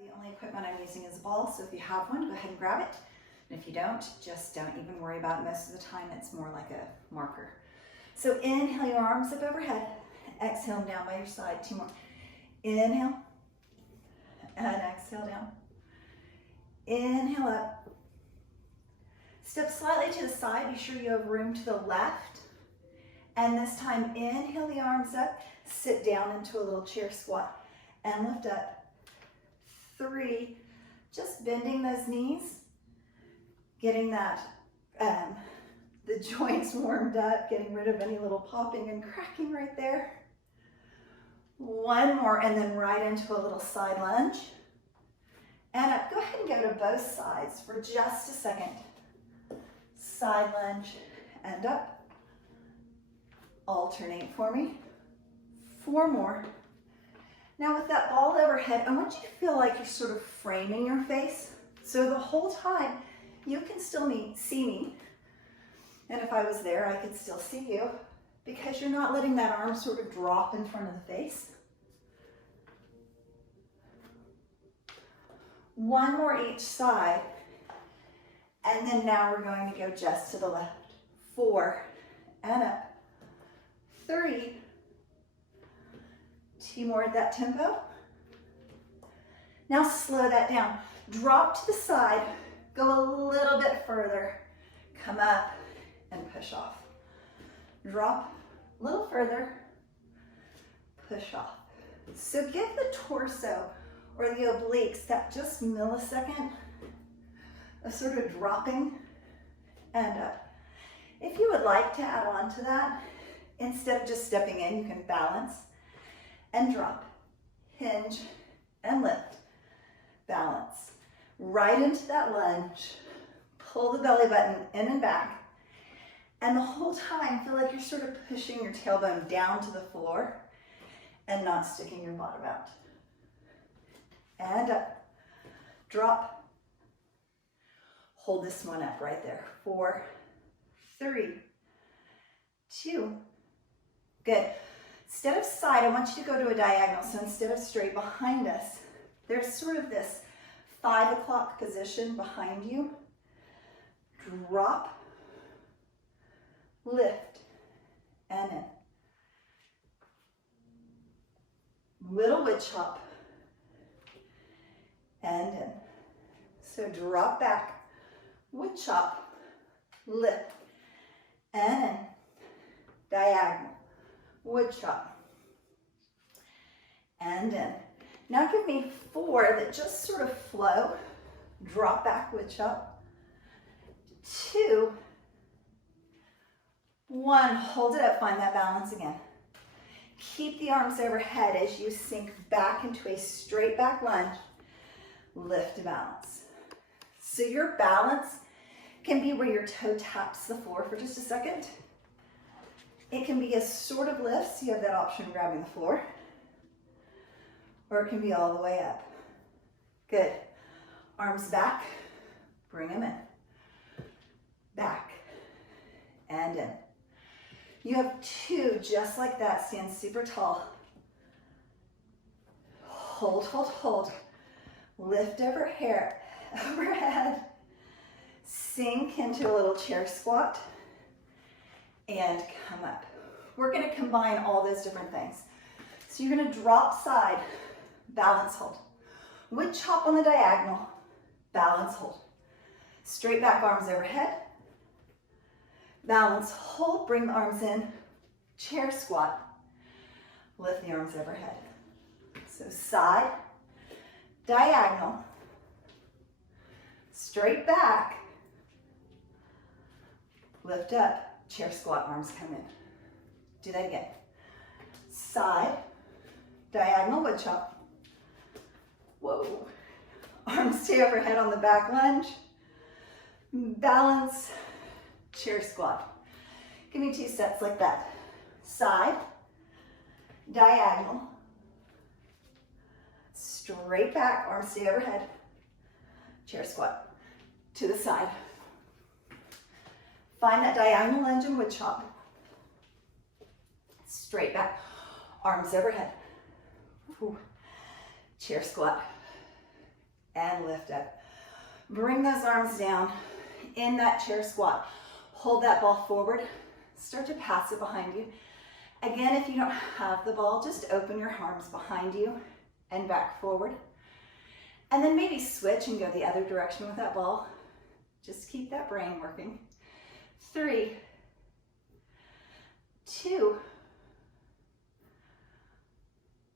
The only equipment I'm using is a ball, so if you have one, go ahead and grab it. And if you don't, just don't even worry about it. Most of the time, it's more like a marker. So inhale your arms up overhead. Exhale them down by your side. 2 more. Inhale. And exhale down. Inhale up. Step slightly to the side. Be sure you have room to the left. And this time, inhale the arms up. Sit down into a little chair squat. And lift up. 3. Just bending those knees. Getting that, the joints warmed up. Getting rid of any little popping and cracking right there. 1 more, and then right into a little side lunge. And up. Go ahead and go to both sides for just a second. Side lunge and up. Alternate for me. 4 more. Now with that ball overhead, I want you to feel like you're sort of framing your face. So the whole time, you can still see me. And if I was there, I could still see you, because you're not letting that arm sort of drop in front of the face. 1 more each side. And then now we're going to go just to the left. 4 and up. 3. 2 more at that tempo. Now slow that down. Drop to the side. Go a little bit further. Come up and push off. Drop a little further. Push off. So give the torso or the obliques that just millisecond of sort of dropping and up. If you would like to add on to that, instead of just stepping in, you can balance and drop, hinge and lift, balance. Right into that lunge, pull the belly button in and back, and the whole time feel like you're sort of pushing your tailbone down to the floor and not sticking your bottom out. And up, drop, hold this one up right there. 4, 3, 2, good. Instead of side, I want you to go to a diagonal. So instead of straight behind us, there's sort of this 5 o'clock position behind you. Drop, lift, and in. Little wood chop, and in. So drop back, wood chop, lift, and in. Diagonal, wood chop, and in. Now give me 4 that just sort of flow. Drop back, wood chop. 2, 1, hold it up, find that balance again. Keep the arms overhead as you sink back into a straight back lunge. Lift to balance. So your balance can be where your toe taps the floor for just a second. It can be a sort of lift, so you have that option of grabbing the floor. Or it can be all the way up. Good. Arms back, bring them in. Back and in. You have 2 just like that. Stand super tall. Hold, hold, hold. Lift overhead. Sink into a little chair squat and come up. We're going to combine all those different things. So you're going to drop side, balance hold. Wood chop on the diagonal, balance hold. Straight back arms overhead. Balance, hold, bring the arms in, chair squat, lift the arms overhead. So side, diagonal, straight back, lift up, chair squat, arms come in. Do that again. Side, diagonal wood chop. Whoa. Arms stay overhead on the back lunge. Balance, chair squat. Give me 2 sets like that. Side, diagonal, straight back, arms stay overhead, chair squat, to the side. Find that diagonal lunge and wood chop. Straight back, arms overhead. Ooh. Chair squat. and lift up. Bring those arms down in that chair squat. Hold that ball forward. Start to pass it behind you. Again, if you don't have the ball, just open your arms behind you and back forward. And then maybe switch and go the other direction with that ball. Just keep that brain working. 3, 2,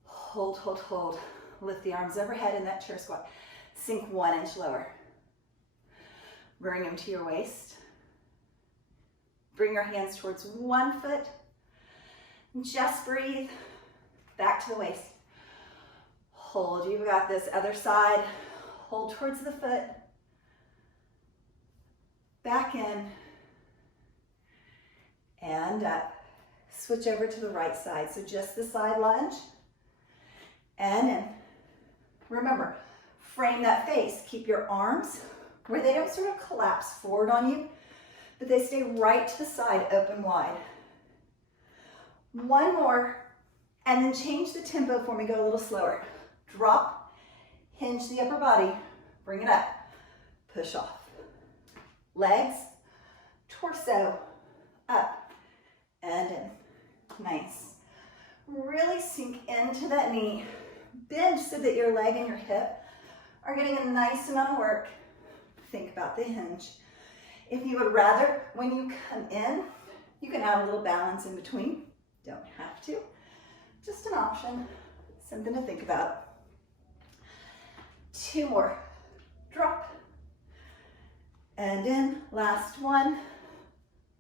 hold, hold, hold. Lift the arms overhead in that chair squat. Sink 1 inch lower. Bring them to your waist. Bring your hands towards one foot. Just breathe. Back to the waist. Hold, you've got this. Other side. Hold towards the foot. Back in. And up. Switch over to the right side. So just the side lunge. And in. Remember, frame that face. Keep your arms where they don't sort of collapse forward on you, but they stay right to the side, open wide. One more, and then change the tempo for me. Go a little slower. Drop, hinge the upper body, bring it up, push off. Legs, torso, up, and in. Nice. Really sink into that knee. Bend so that your leg and your hip are getting a nice amount of work. Think about the hinge. If you would rather, when you come in, you can add a little balance in between. Don't have to. Just an option. Something to think about. 2 more. Drop. And in. Last one.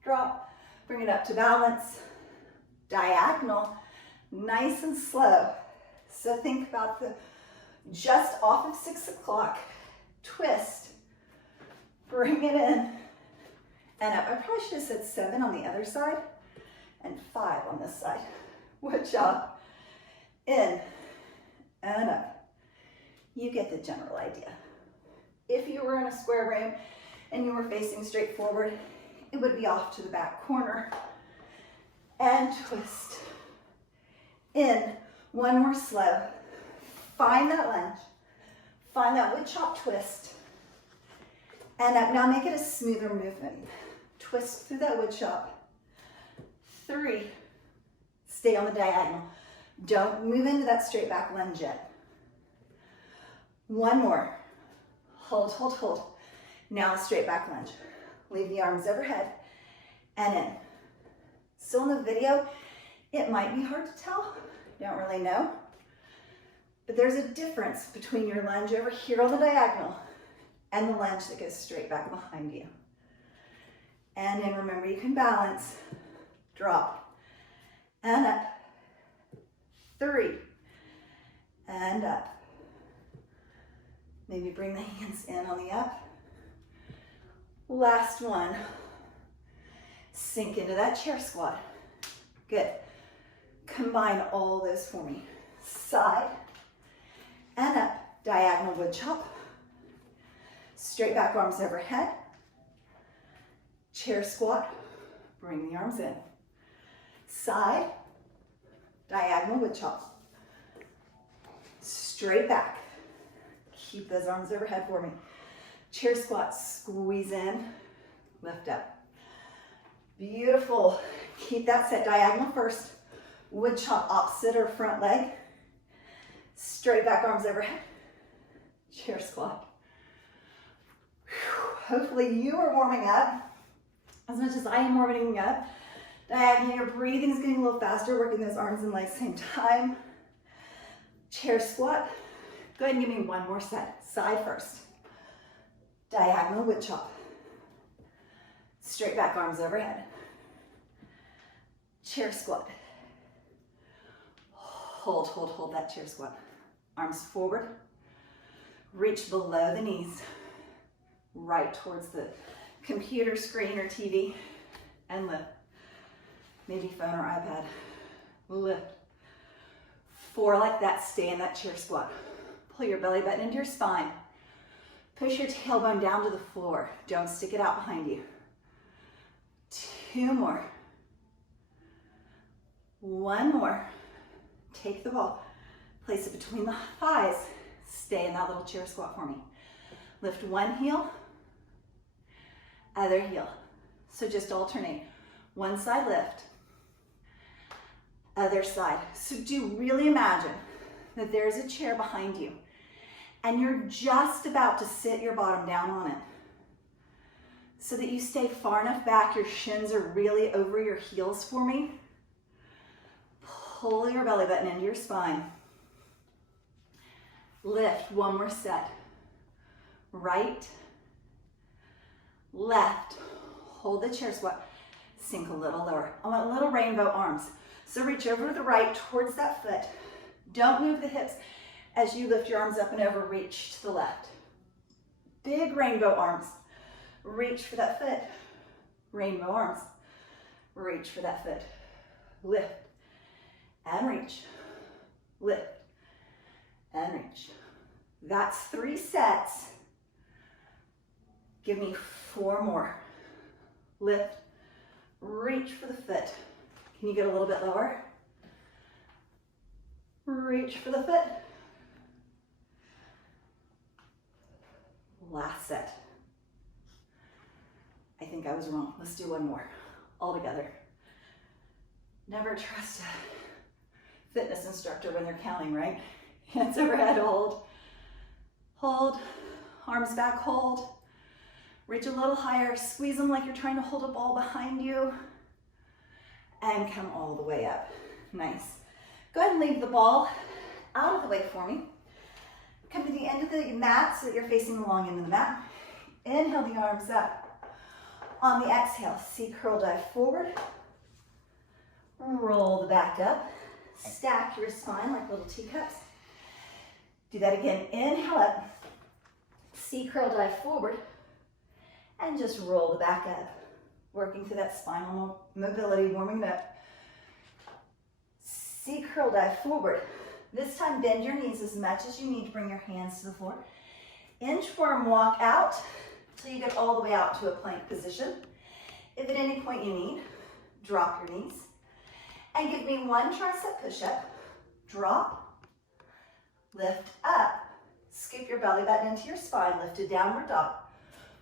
Drop. Bring it up to balance. Diagonal. Nice and slow. So think about the just off of 6 o'clock. Twist. Bring it in. And up. I probably should have said 7 on the other side and 5 on this side. Good job. In and up. You get the general idea. If you were in a square room and you were facing straight forward, it would be off to the back corner. And twist. In. One more slow. Find that lunge. Find that wood chop twist. And up. Now make it a smoother movement. Twist through that wood chop. 3. Stay on the diagonal. Don't move into that straight back lunge yet. 1 more. Hold, hold, hold. Now a straight back lunge. Leave the arms overhead and in. So in the video, it might be hard to tell. Don't really know. But there's a difference between your lunge over here on the diagonal and the lunge that goes straight back behind you. And then remember, you can balance. Drop. And up. 3. And up. Maybe bring the hands in on the up. Last one. Sink into that chair squat. Good. Combine all those for me. Side and up. Diagonal wood chop. Straight back arms overhead. Chair squat. Bring the arms in. Side. Diagonal wood chop. Straight back. Keep those arms overhead for me. Chair squat, squeeze in, lift up. Beautiful. Keep that set diagonal first. Wood chop opposite or front leg. Straight back arms overhead. Chair squat. Hopefully you are warming up as much as I am warming up. Diagonal, your breathing is getting a little faster, working those arms and legs same time. Chair squat. Go ahead and give me one more set. Side first. Diagonal wood chop. Straight back arms overhead. Chair squat. Hold, hold, hold that chair squat. Arms forward. Reach below the knees. Right towards the computer screen or TV. And lift. Maybe phone or iPad. Lift. 4 like that. Stay in that chair squat. Pull your belly button into your spine. Push your tailbone down to the floor. Don't stick it out behind you. 2 more. 1 more. Take the ball. Place it between the thighs. Stay in that little chair squat for me. Lift one heel, other heel. So just alternate. One side lift, other side. So do really imagine that there's a chair behind you and you're just about to sit your bottom down on it so that you stay far enough back, your shins are really over your heels for me. Pull your belly button into your spine. Lift, one more set. Right, left, hold the chair squat, sink a little lower. I want little rainbow arms. So reach over to the right towards that foot. Don't move the hips as you lift your arms up and over, reach to the left. Big rainbow arms. Reach for that foot. Rainbow arms. Reach for that foot. Lift and reach. Lift and reach. That's 3 sets. Give me 4 more. Lift, reach for the foot. Can you get a little bit lower? Reach for the foot. Last set. I think I was wrong. Let's do one more. All together. Never trust a fitness instructor when they're counting, right? Hands overhead, hold. Hold, arms back, hold. Reach a little higher, squeeze them like you're trying to hold a ball behind you. And come all the way up. Nice. Go ahead and leave the ball out of the way for me. Come to the end of the mat so that you're facing the long end of the mat. Inhale the arms up. On the exhale, C curl dive forward. Roll the back up. Stack your spine like little teacups. Do that again. Inhale up. C curl dive forward. And just roll the back up. Working through that spinal mobility, warming it up. C curl dive forward. This time bend your knees as much as you need to bring your hands to the floor. Inchworm walk out till you get all the way out to a plank position. If at any point you need, drop your knees. And give me 1 tricep push-up. Drop, lift up. Scoop your belly button into your spine, lift a downward dog.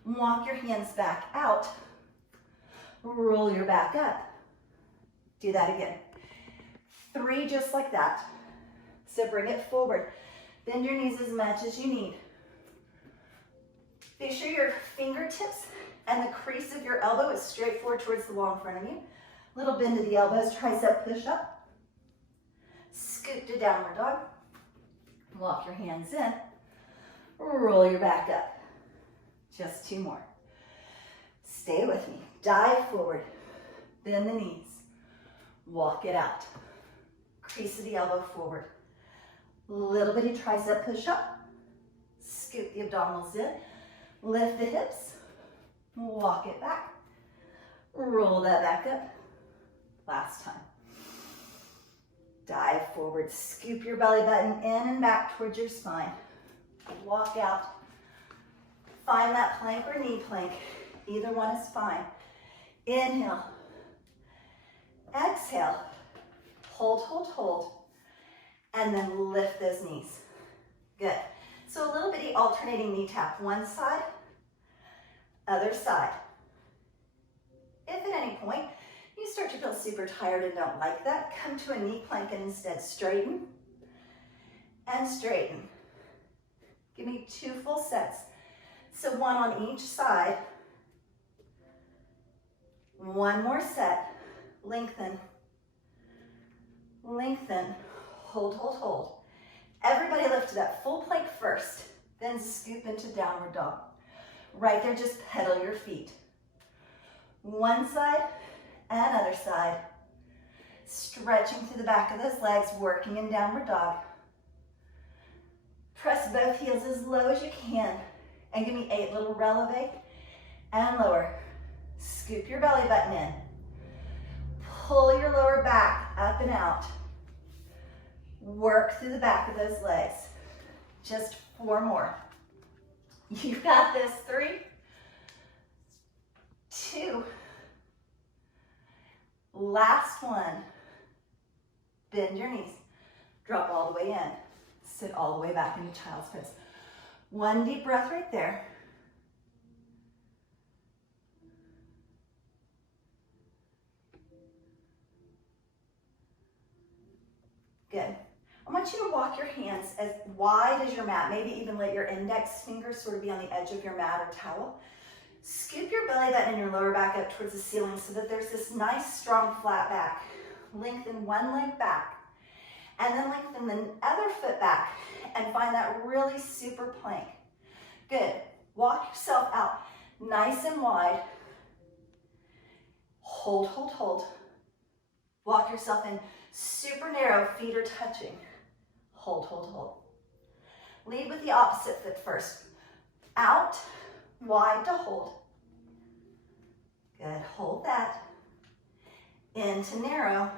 Walk your hands back out. Roll your back up. Do that again. 3 just like that. So bring it forward. Bend your knees as much as you need. Make sure your fingertips and the crease of your elbow is straight forward towards the wall in front of you. Little bend of the elbows, tricep push up. Scoop to downward dog. Walk your hands in. Roll your back up. Just 2 more. Stay with me. Dive forward. Bend the knees. Walk it out. Crease of the elbow forward. Little bitty tricep push up. Scoop the abdominals in. Lift the hips. Walk it back. Roll that back up. Last time. Dive forward. Scoop your belly button in and back towards your spine. Walk out. Find that plank or knee plank. Either one is fine. Inhale. Exhale. Hold, hold, hold. And then lift those knees. Good. So a little bitty alternating knee tap. One side, other side. If at any point you start to feel super tired and don't like that, come to a knee plank and instead straighten and straighten. Give me 2 full sets. So 1 on each side. 1 more set. Lengthen. Lengthen. Hold, hold, hold. Everybody lift to that full plank first, then scoop into downward dog. Right there, just pedal your feet. One side and other side. Stretching through the back of those legs, working in downward dog. Press both heels as low as you can. And give me 8 little releve and lower. Scoop your belly button in. Pull your lower back up and out. Work through the back of those legs. Just 4 more. You've got this. 3, 2. Last one. Bend your knees. Drop all the way in. Sit all the way back into child's pose. 1 deep breath right there. Good. I want you to walk your hands as wide as your mat. Maybe even let your index fingers sort of be on the edge of your mat or towel. Scoop your belly button and your lower back up towards the ceiling so that there's this nice, strong, flat back. Lengthen one leg back, and then lengthen the other foot back, and find that really super plank. Good. Walk yourself out nice and wide. Hold, hold, hold. Walk yourself in super narrow, feet are touching. Hold, hold, hold. Lead with the opposite foot first. Out, wide to hold. Good, hold that. Into narrow,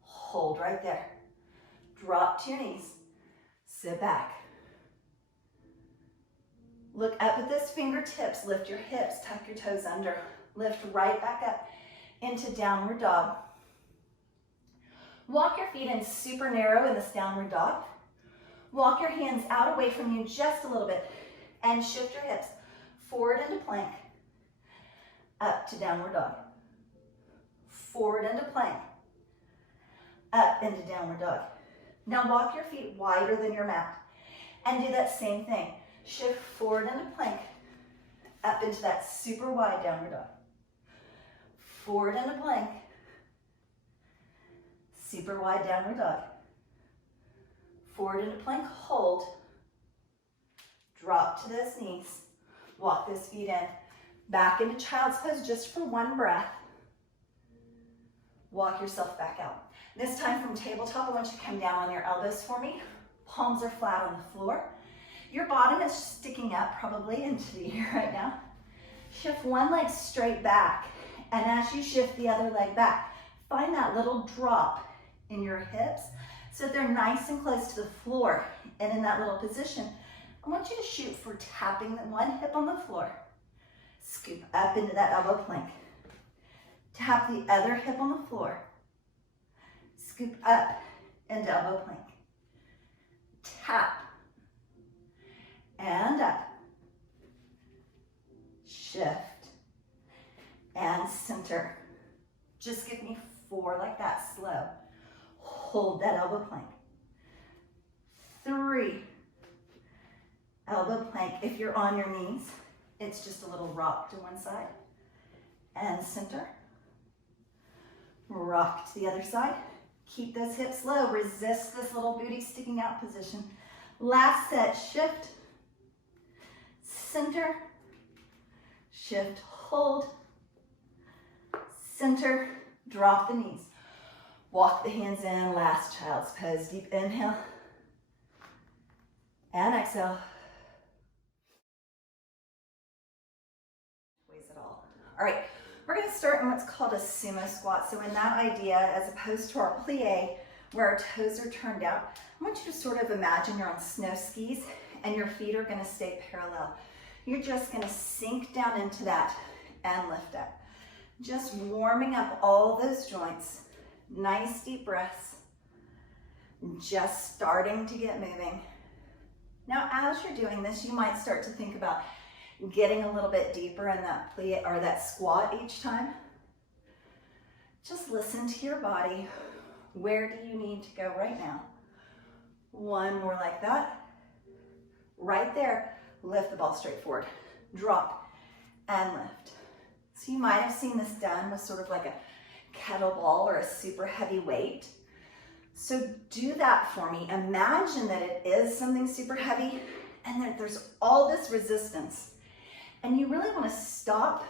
hold right there. Drop to your knees, sit back. Look up at those fingertips, lift your hips, tuck your toes under. Lift right back up into downward dog. Walk your feet in super narrow in this downward dog. Walk your hands out away from you just a little bit and shift your hips forward into plank, up to downward dog. Forward into plank, up into downward dog. Now walk your feet wider than your mat and do that same thing. Shift forward into plank, up into that super wide downward dog. Forward into plank, super wide downward dog. Forward into plank, hold. Drop to those knees. Walk those feet in. Back into child's pose just for one breath. Walk yourself back out. This time from tabletop, I want you to come down on your elbows for me. Palms are flat on the floor. Your bottom is sticking up probably into the air right now. Shift one leg straight back. And as you shift the other leg back, find that little drop in your hips so that they're nice and close to the floor. And in that little position, I want you to shoot for tapping the one hip on the floor. Scoop up into that elbow plank. Tap the other hip on the floor. Scoop up into elbow plank. Tap. And up. Shift. And center. Just give me 4 like that, slow. Hold that elbow plank. 3. Elbow plank. If you're on your knees, it's just a little rock to one side. And center. Rock to the other side. Keep those hips low. Resist this little booty sticking out position. Last set, shift. Center. Shift, hold. Center, drop the knees. Walk the hands in, last child's pose. Deep inhale. And exhale. Weighs it all. All right, we're gonna start in what's called a sumo squat. So in that idea, as opposed to our plie, where our toes are turned out, I want you to sort of imagine you're on snow skis and your feet are gonna stay parallel. You're just gonna sink down into that and lift up. Just warming up all those joints. Nice deep breaths. Just starting to get moving. Now, as you're doing this, you might start to think about getting a little bit deeper in that plie or that squat each time. Just listen to your body. Where do you need to go right now? One more like that. Right there. Lift the ball straight forward. Drop and lift. So you might have seen this done with sort of like a kettlebell or a super heavy weight. So do that for me. Imagine that it is something super heavy and that there's all this resistance. And you really want to stop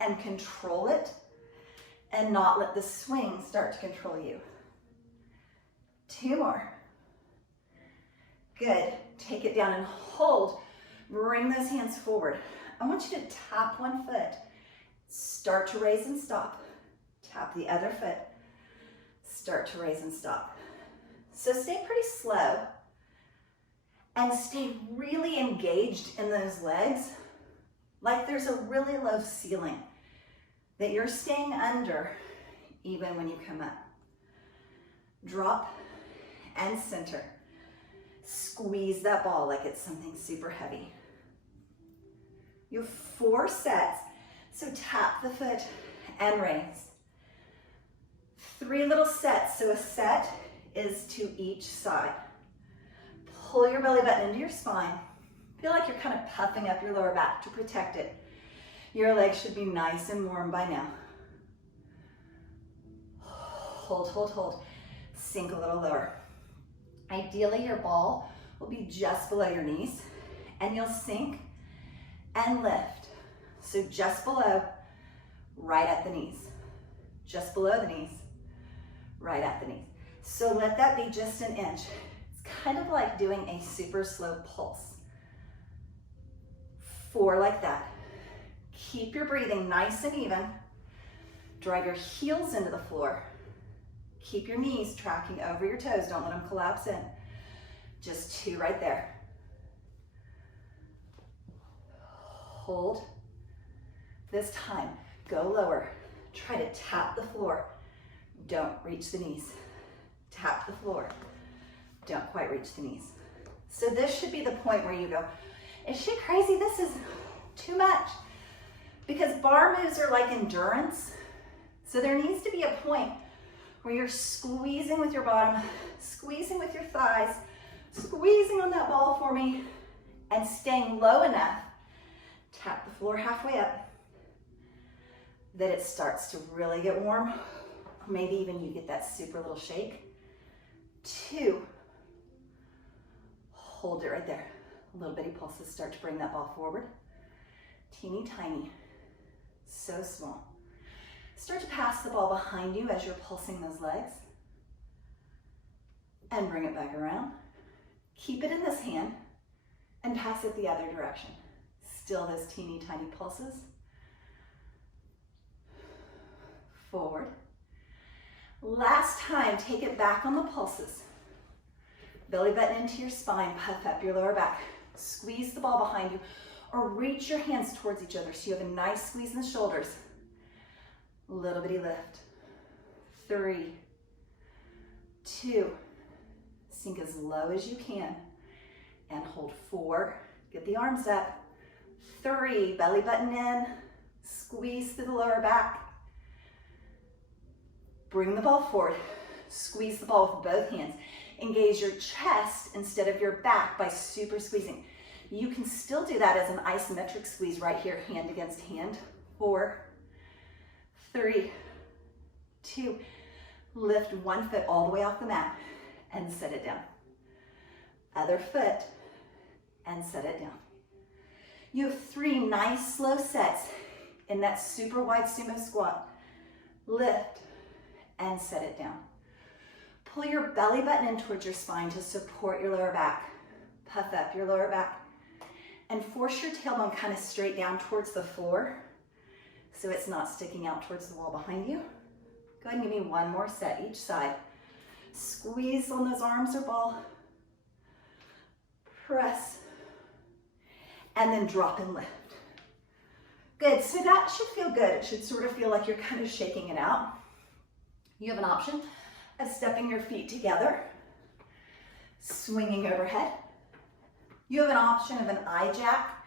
and control it and not let the swing start to control you. 2 more. Good. Take it down and hold. Bring those hands forward. I want you to tap one foot. Start to raise and stop. Tap the other foot. Start to raise and stop. So stay pretty slow and stay really engaged in those legs, like there's a really low ceiling that you're staying under even when you come up. Drop and center. Squeeze that ball like it's something super heavy. You have 4 sets, so tap the foot and raise. 3 little sets, so a set is to each side. Pull your belly button into your spine. Feel like you're kind of puffing up your lower back to protect it. Your legs should be nice and warm by now. Hold, hold, hold. Sink a little lower. Ideally, your ball will be just below your knees, and you'll sink and lift. So just below, right at the knees. Just below the knees, right at the knees. So let that be just an inch. It's kind of like doing a super slow pulse. 4 like that. Keep your breathing nice and even. Drive your heels into the floor. Keep your knees tracking over your toes. Don't let them collapse in. Just 2 right there. Hold. This time, go lower. Try to tap the floor. Don't reach the knees. Tap the floor. Don't quite reach the knees. So this should be the point where you go, is she crazy? This is too much. Because bar moves are like endurance. So there needs to be a point where you're squeezing with your bottom, squeezing with your thighs, squeezing on that ball for me, and staying low enough. Tap the floor halfway up, that it starts to really get warm. Or maybe even you get that super little shake. 2, hold it right there. Little bitty pulses start to bring that ball forward. Teeny tiny, so small. Start to pass the ball behind you as you're pulsing those legs. And bring it back around. Keep it in this hand and pass it the other direction. Still those teeny tiny pulses. Forward. Last time, take it back on the pulses. Belly button into your spine, puff up your lower back. Squeeze the ball behind you or reach your hands towards each other so you have a nice squeeze in the shoulders. Little bitty lift. 3, 2, sink as low as you can and hold 4. Get the arms up. 3, belly button in, squeeze through the lower back. Bring the ball forward. Squeeze the ball with both hands. Engage your chest instead of your back by super squeezing. You can still do that as an isometric squeeze right here, hand against hand. 4, 3, 2, lift one foot all the way off the mat and set it down. Other foot and set it down. You have 3 nice slow sets in that super wide sumo squat. Lift and set it down. Pull your belly button in towards your spine to support your lower back. Puff up your lower back and force your tailbone kind of straight down towards the floor so it's not sticking out towards the wall behind you. Go ahead and give me 1 more set each side. Squeeze on those arms or ball. Press. And then drop and lift. Good, so that should feel good. It should sort of feel like you're kind of shaking it out. You have an option of stepping your feet together, swinging overhead. You have an option of an eye jack.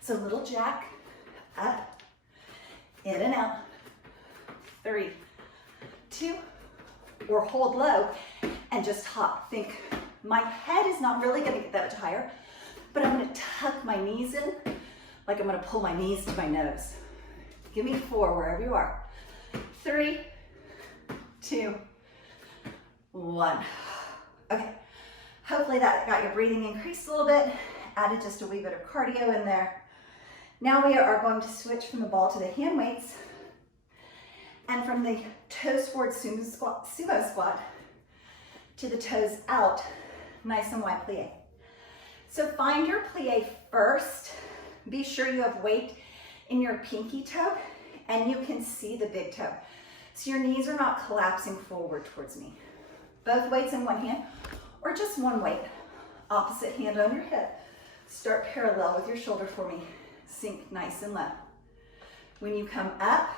So little jack, up, in and out. 3, 2, or hold low and just hop. Think, my head is not really gonna get that much higher, but I'm gonna tuck my knees in like I'm gonna pull my knees to my nose. Give me 4 wherever you are. 3, 2, 1. Okay, hopefully that got your breathing increased a little bit, added just a wee bit of cardio in there. Now we are going to switch from the ball to the hand weights and from the toes forward sumo squat to the toes out, nice and wide plie. So find your plie first. Be sure you have weight in your pinky toe and you can see the big toe. So your knees are not collapsing forward towards me. Both weights in one hand or just one weight. Opposite hand on your hip. Start parallel with your shoulder for me. Sink nice and low. When you come up,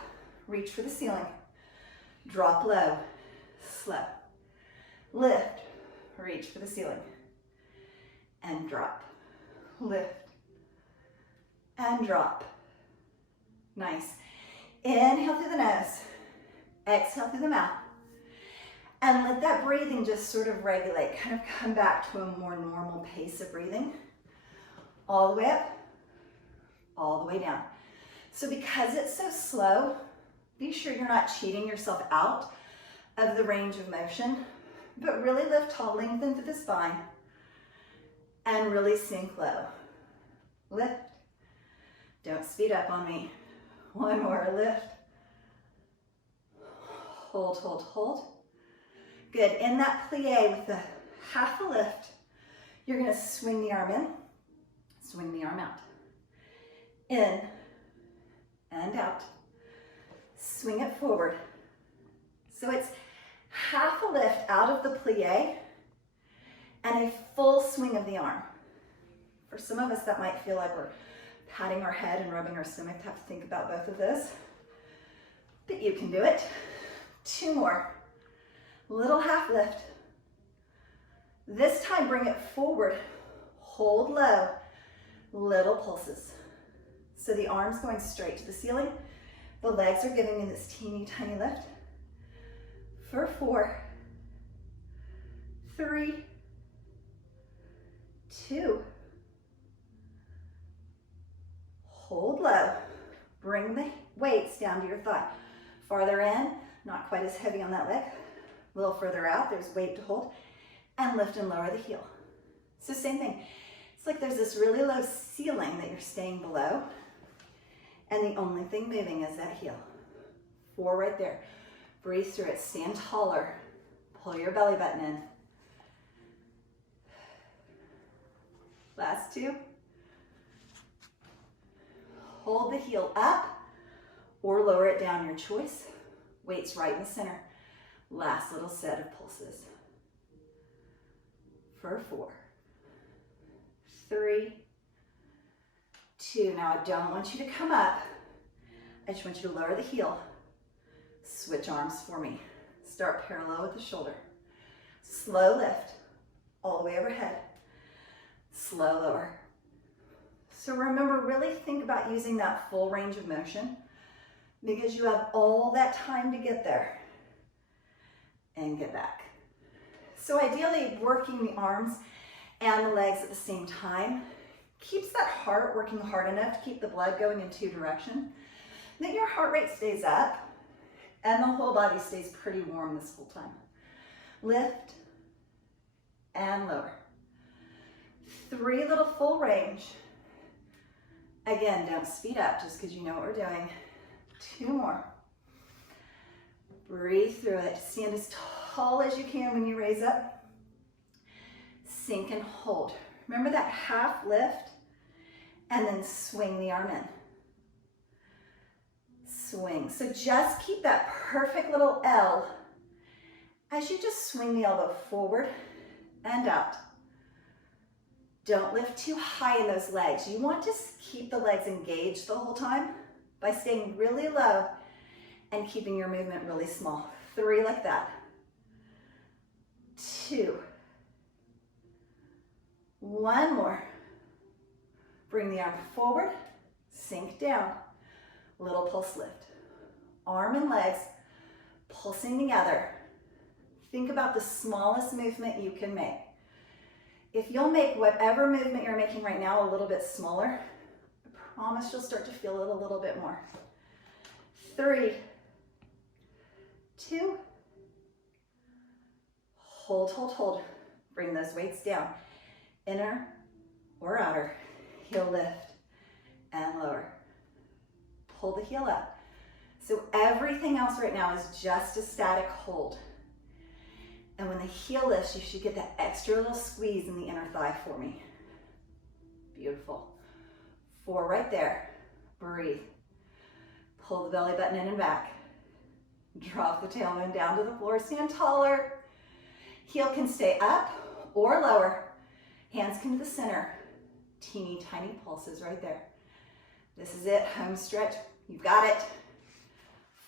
reach for the ceiling. Drop low, slow. Lift, reach for the ceiling. And drop, lift, and drop. Nice. Inhale through the nose. Exhale through the mouth. And let that breathing just sort of regulate, kind of come back to a more normal pace of breathing. All the way up, all the way down. So because it's so slow, be sure you're not cheating yourself out of the range of motion, but really lift tall, lengthen through the spine, and really sink low. Lift. Don't speed up on me. One more, lift. Hold, hold, hold. Good, in that plie with the half a lift, you're gonna swing the arm in, swing the arm out. In and out. Swing it forward. So it's half a lift out of the plie and a full swing of the arm. For some of us, that might feel like we're patting our head and rubbing our stomach to have to think about both of those. But you can do it. 2 more. Little half lift. This time, bring it forward. Hold low. Little pulses. So the arm's going straight to the ceiling. The legs are giving me this teeny tiny lift. For 4, 3, 2. Hold low. Bring the weights down to your thigh. Farther in, not quite as heavy on that leg. A little further out, there's weight to hold. And lift and lower the heel. So same thing. It's like there's this really low ceiling that you're staying below. And the only thing moving is that heel. 4 right there. Breathe through it. Stand taller. Pull your belly button in. Last 2. Hold the heel up or lower it down, your choice. Weights right in the center. Last little set of pulses. For 4, 3, 2. Now I don't want you to come up. I just want you to lower the heel. Switch arms for me. Start parallel with the shoulder. Slow lift all the way overhead. Slow lower. So remember, really think about using that full range of motion because you have all that time to get there and get back. So ideally, working the arms and the legs at the same time keeps that heart working hard enough to keep the blood going in 2 directions. Then your heart rate stays up and the whole body stays pretty warm this whole time. Lift and lower. 3 little full range. Again, don't speed up just because you know what we're doing. 2 more. Breathe through it. Stand as tall as you can when you raise up. Sink and hold. Remember that half lift and then swing the arm in. Swing. So just keep that perfect little L as you just swing the elbow forward and out. Don't lift too high in those legs. You want to keep the legs engaged the whole time by staying really low and keeping your movement really small. 3 like that. 2. 1 more. Bring the arm forward, sink down. Little pulse lift. Arm and legs pulsing together. Think about the smallest movement you can make. If you'll make whatever movement you're making right now a little bit smaller, I promise you'll start to feel it a little bit more. 3, 2, hold, hold, hold. Bring those weights down. Inner or outer. Heel lift and lower. Pull the heel up. So everything else right now is just a static hold. And when the heel lifts, you should get that extra little squeeze in the inner thigh for me. Beautiful. 4 right there. Breathe. Pull the belly button in and back. Drop the tailbone down to the floor. Stand taller. Heel can stay up or lower. Hands come to the center. Teeny tiny pulses right there. This is it. Home stretch. You've got it.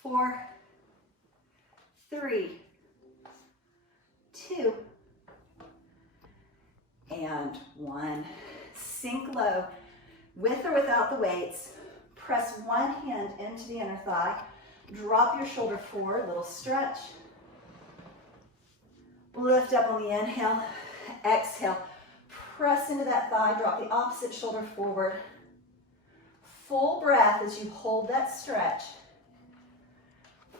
4, 3, 2, and 1. Sink low with or without the weights. Press one hand into the inner thigh. Drop your shoulder forward, little stretch. Lift up on the inhale, exhale. Press into that thigh, drop the opposite shoulder forward. Full breath as you hold that stretch.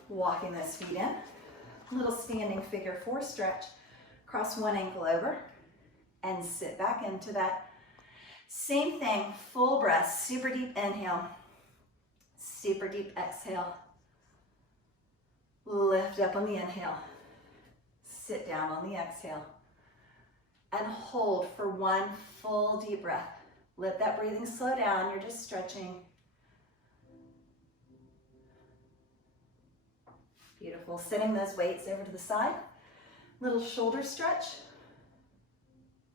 Walking those feet in. Little standing figure 4 stretch. Cross one ankle over and sit back into that. Same thing, full breath, super deep inhale, super deep exhale. Lift up on the inhale. Sit down on the exhale. And hold for one full deep breath. Let that breathing slow down. You're just stretching. Beautiful. Sending those weights over to the side. Little shoulder stretch.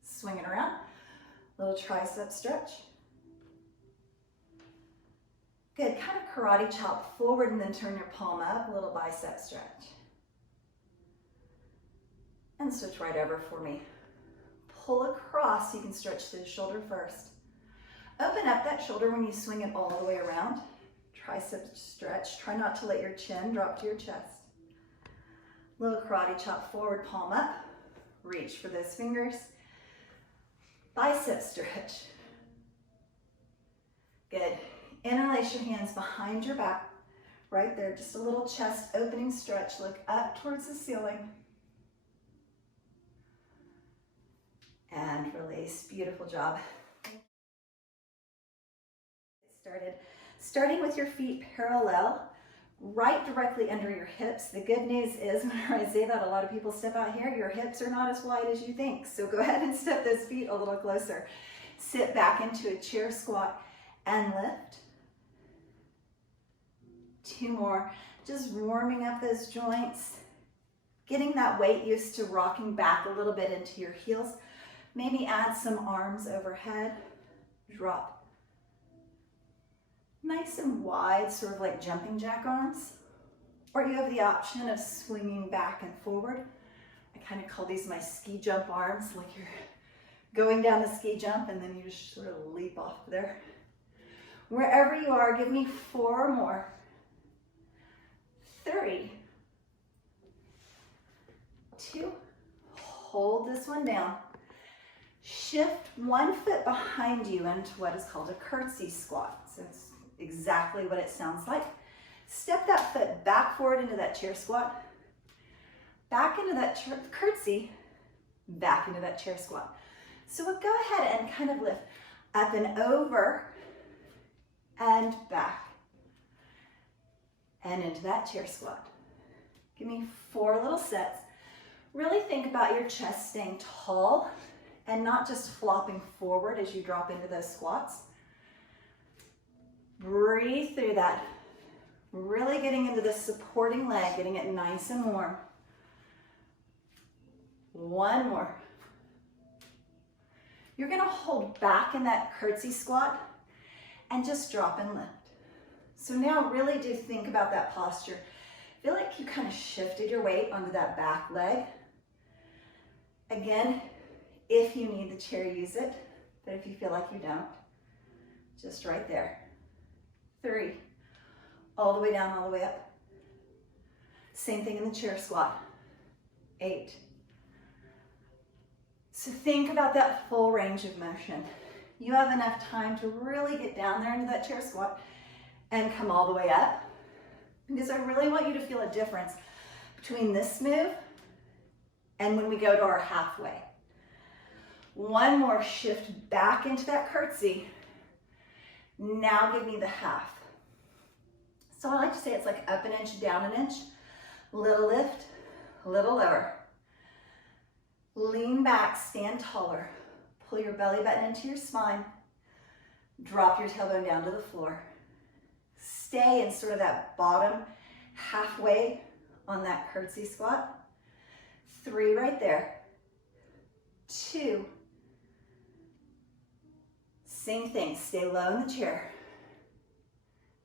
Swing it around. Little tricep stretch. Good. Kind of karate chop forward and then turn your palm up. Little bicep stretch. And switch right over for me. Pull across so you can stretch through the shoulder first. Open up that shoulder when you swing it all the way around. Tricep stretch. Try not to let your chin drop to your chest. Little karate chop forward, palm up. Reach for those fingers. Bicep stretch. Good. Interlace your hands behind your back. Right there, just a little chest opening stretch. Look up towards the ceiling. And release. Beautiful job. Get started. Starting with your feet parallel, right directly under your hips. The good news is, whenever I say that, a lot of people step out here, your hips are not as wide as you think. So go ahead and step those feet a little closer. Sit back into a chair squat and lift. 2 more. Just warming up those joints. Getting that weight used to rocking back a little bit into your heels. Maybe add some arms overhead. Drop. Nice and wide, sort of like jumping jack arms. Or you have the option of swinging back and forward. I kind of call these my ski jump arms, like you're going down the ski jump and then you just sort of leap off there. Wherever you are, give me 4 more. 3, 2, hold this one down. Shift one foot behind you into what is called a curtsy squat. So it's exactly what it sounds like. Step that foot back forward into that chair squat, back into that curtsy, back into that chair squat. So we'll go ahead and kind of lift up and over and back and into that chair squat. Give me 4 little sets. Really think about your chest staying tall and not just flopping forward as you drop into those squats. Breathe through that. Really getting into the supporting leg, getting it nice and warm. 1 more. You're gonna hold back in that curtsy squat and just drop and lift. So now really do think about that posture. Feel like you kind of shifted your weight onto that back leg. Again, if you need the chair, use it. But if you feel like you don't, just right there. 3, all the way down, all the way up. Same thing in the chair squat. 8. So think about that full range of motion. You have enough time to really get down there into that chair squat and come all the way up, because I really want you to feel a difference between this move and when we go to our halfway. 1 more, shift back into that curtsy. Now give me the half. So I like to say it's like up an inch, down an inch. Little lift, little lower. Lean back, stand taller. Pull your belly button into your spine. Drop your tailbone down to the floor. Stay in sort of that bottom halfway on that curtsy squat. 3 right there. 2. Same thing, stay low in the chair.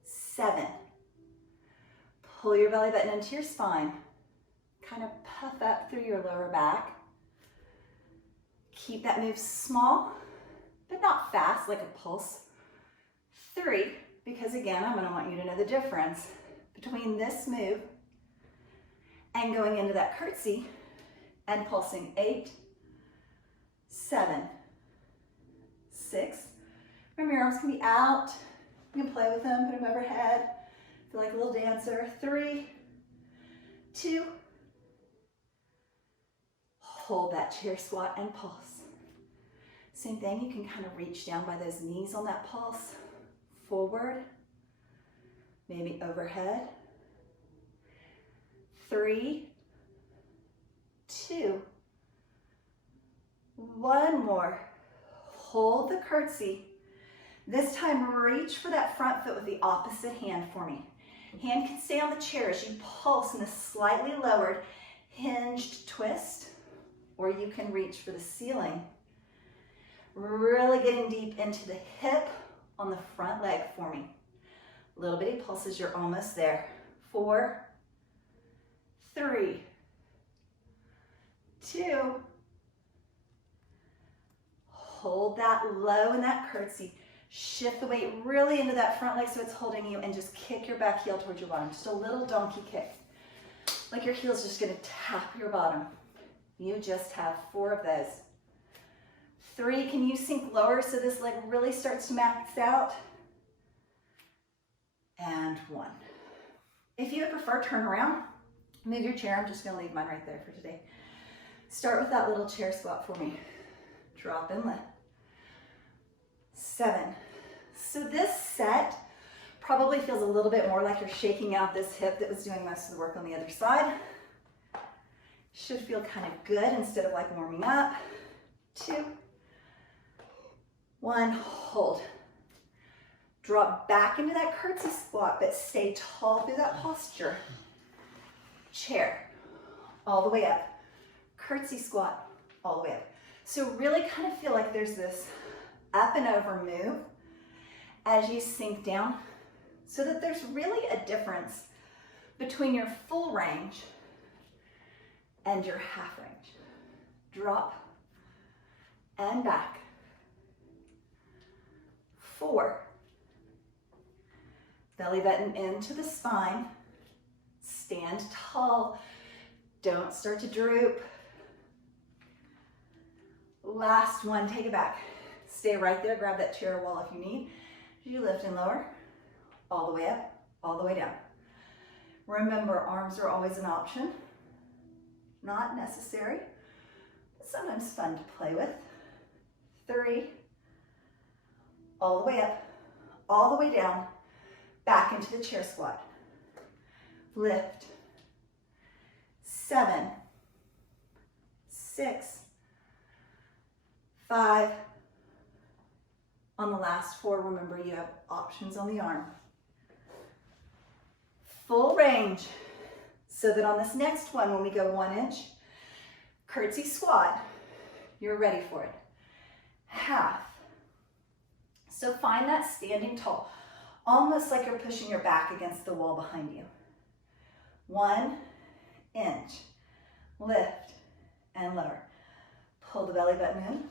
7. Pull your belly button into your spine. Kind of puff up through your lower back. Keep that move small, but not fast, like a pulse. 3, because again, I'm gonna want you to know the difference between this move and going into that curtsy and pulsing. 8, 7, 6. Remember, your arms can be out. You can play with them, put them overhead. Feel like a little dancer. 3, 2. Hold that chair squat and pulse. Same thing, you can kind of reach down by those knees on that pulse. Forward, maybe overhead. 3, 2, 1 more. Hold the curtsy. This time, reach for that front foot with the opposite hand for me. Hand can stay on the chair as you pulse in a slightly lowered, hinged twist, or you can reach for the ceiling. Really getting deep into the hip on the front leg for me. Little bitty pulses, you're almost there. 4, 3, 2. Hold that low in that curtsy. Shift the weight really into that front leg so it's holding you, and just kick your back heel towards your bottom. Just a little donkey kick. Like your heel's just gonna tap your bottom. You just have 4 of those. 3, can you sink lower so this leg really starts to max out? And 1. If you would prefer, turn around, move your chair. I'm just gonna leave mine right there for today. Start with that little chair squat for me. Drop and lift. 7. So this set probably feels a little bit more like you're shaking out this hip that was doing most of the work on the other side. Should feel kind of good instead of like warming up. 2, 1, hold. Drop back into that curtsy squat, but stay tall through that posture. Chair, all the way up. Curtsy squat, all the way up. So really kind of feel like there's this up and over move as you sink down, so that there's really a difference between your full range and your half range. Drop and back. 4. Belly button into the spine. Stand tall. Don't start to droop. Last one, take it back. Stay right there, grab that chair or wall if you need. You lift and lower, all the way up, all the way down. Remember, arms are always an option. Not necessary, but sometimes fun to play with. 3, all the way up, all the way down, back into the chair squat. Lift. 7, 6, 5. On the last 4, remember you have options on the arm. Full range, so that on this next one, when we go 1 inch, curtsy squat, you're ready for it. Half. So find that standing tall, almost like you're pushing your back against the wall behind you. 1 inch. Lift and lower. Pull the belly button in.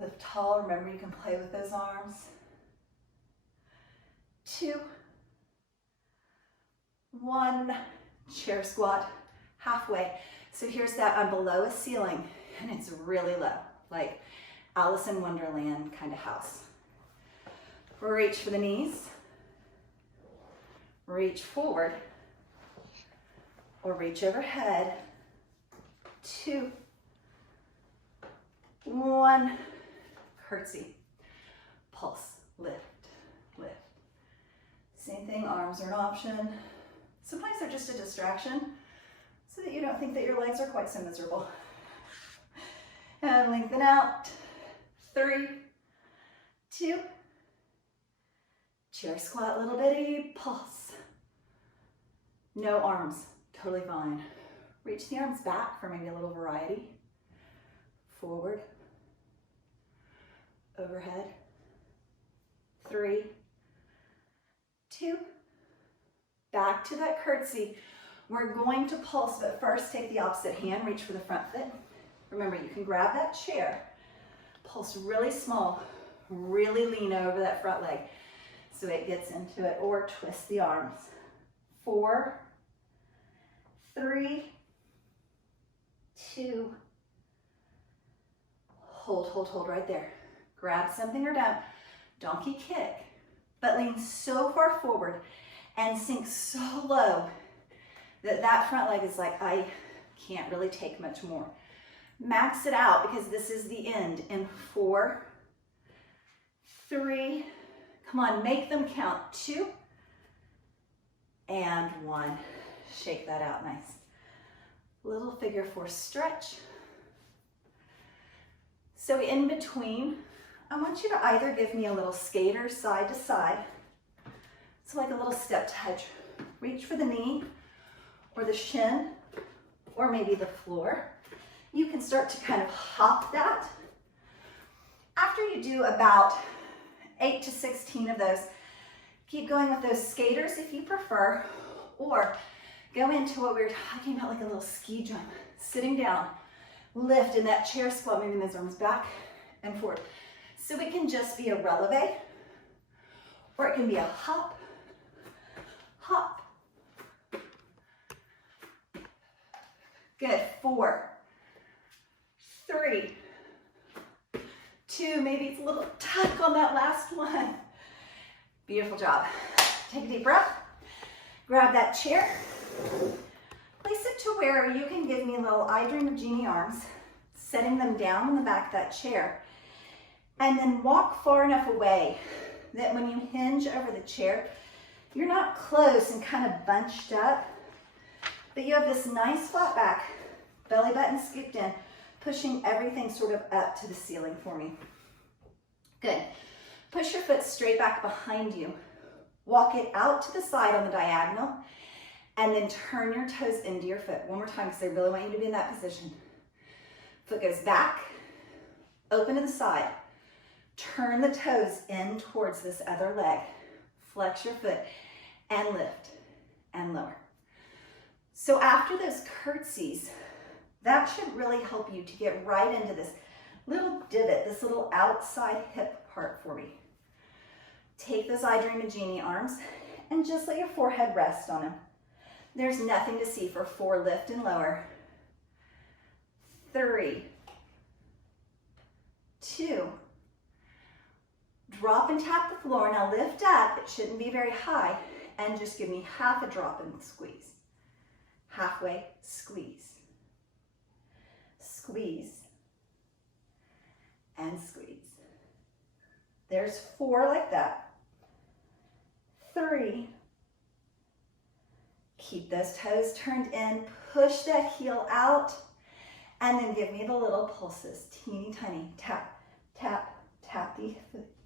Lift tall. Remember, you can play with those arms. 2, 1. Chair squat, halfway. So here's that, I'm below a ceiling, and it's really low, like Alice in Wonderland kind of house. Reach for the knees. Reach forward, or reach overhead. 2, 1. Curtsy, pulse, lift, lift. Same thing, arms are an option. Sometimes they're just a distraction so that you don't think that your legs are quite so miserable. And lengthen out. 3, 2. Chair squat, little bitty, pulse. No arms, totally fine. Reach the arms back for maybe a little variety. Forward. Overhead. 3, 2. Back to that curtsy. We're going to pulse, but first take the opposite hand, reach for the front foot. Remember, you can grab that chair, pulse really small, really lean over that front leg so it gets into it, or twist the arms. 4, 3, 2. Hold, hold, hold right there. Grab something or don't. Donkey kick, but lean so far forward and sink so low that that front leg is like, I can't really take much more. Max it out because this is the end in 4, 3, come on, make them count, 2, and 1. Shake that out nice. Little figure 4 stretch. So in between, I want you to either give me a little skater side to side. So like a little step touch. Reach for the knee or the shin or maybe the floor. You can start to kind of hop that. After you do about 8 to 16 of those, keep going with those skaters if you prefer, or go into what we were talking about, like a little ski jump. Sitting down, lift in that chair squat, moving those arms back and forward. So it can just be a releve, or it can be a hop, hop. Good, 4, 3, 2, maybe it's a little tuck on that last one. Beautiful job. Take a deep breath, grab that chair, place it to where you can give me a little I Dream of Jeannie arms, setting them down on the back of that chair. And then walk far enough away that when you hinge over the chair, you're not close and kind of bunched up, but you have this nice flat back, belly button scooped in, pushing everything sort of up to the ceiling for me. Good. Push your foot straight back behind you. Walk it out to the side on the diagonal, and then turn your toes into your foot. One more time, because I really want you to be in that position. Foot goes back, open to the side. Turn the toes in towards this other leg. Flex your foot and lift and lower. So after those curtsies, that should really help you to get right into this little divot, this little outside hip part for me. Take those I Dream of Jeannie arms and just let your forehead rest on them. There's nothing to see for 4, lift and lower. 3, 2, drop and tap the floor. Now lift up, it shouldn't be very high, and just give me half a drop and squeeze. Halfway, squeeze. Squeeze. And squeeze. There's 4 like that. 3. Keep those toes turned in, push that heel out, and then give me the little pulses, teeny tiny, tap, tap, tap the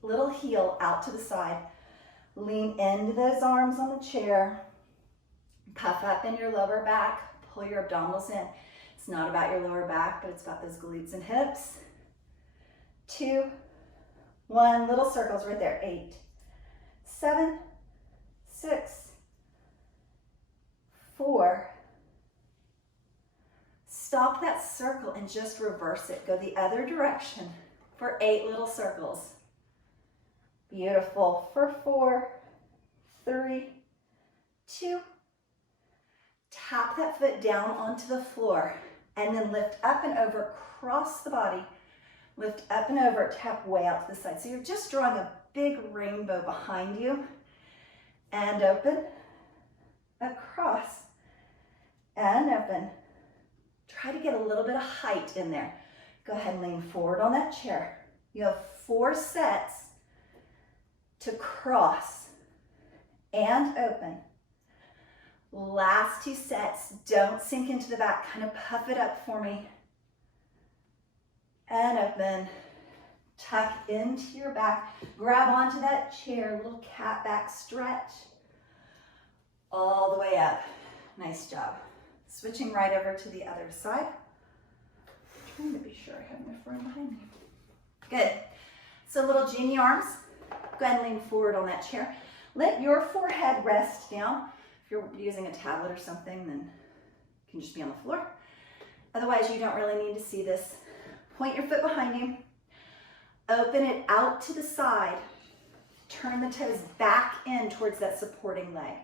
little heel out to the side. Lean into those arms on the chair. Puff up in your lower back, pull your abdominals in. It's not about your lower back, but it's about those glutes and hips. 2, 1, little circles right there. 8, 7, 6, 4. Stop that circle and just reverse it. Go the other direction for 8 little circles. Beautiful. For 4, 3, 2. Tap that foot down onto the floor and then lift up and over, cross the body. Lift up and over, tap way out to the side. So you're just drawing a big rainbow behind you. And open, across, and open. Try to get a little bit of height in there. Go ahead and lean forward on that chair. You have 4 sets to cross and open. Last 2 sets, don't sink into the back, kind of puff it up for me. And open, tuck into your back, grab onto that chair, little cat back stretch, all the way up. Nice job. Switching right over to the other side. Trying to be sure I have my friend behind me. Good. So little Jeannie arms, go ahead and lean forward on that chair. Let your forehead rest down. If you're using a tablet or something, then it can just be on the floor. Otherwise, you don't really need to see this. Point your foot behind you. Open it out to the side. Turn the toes back in towards that supporting leg.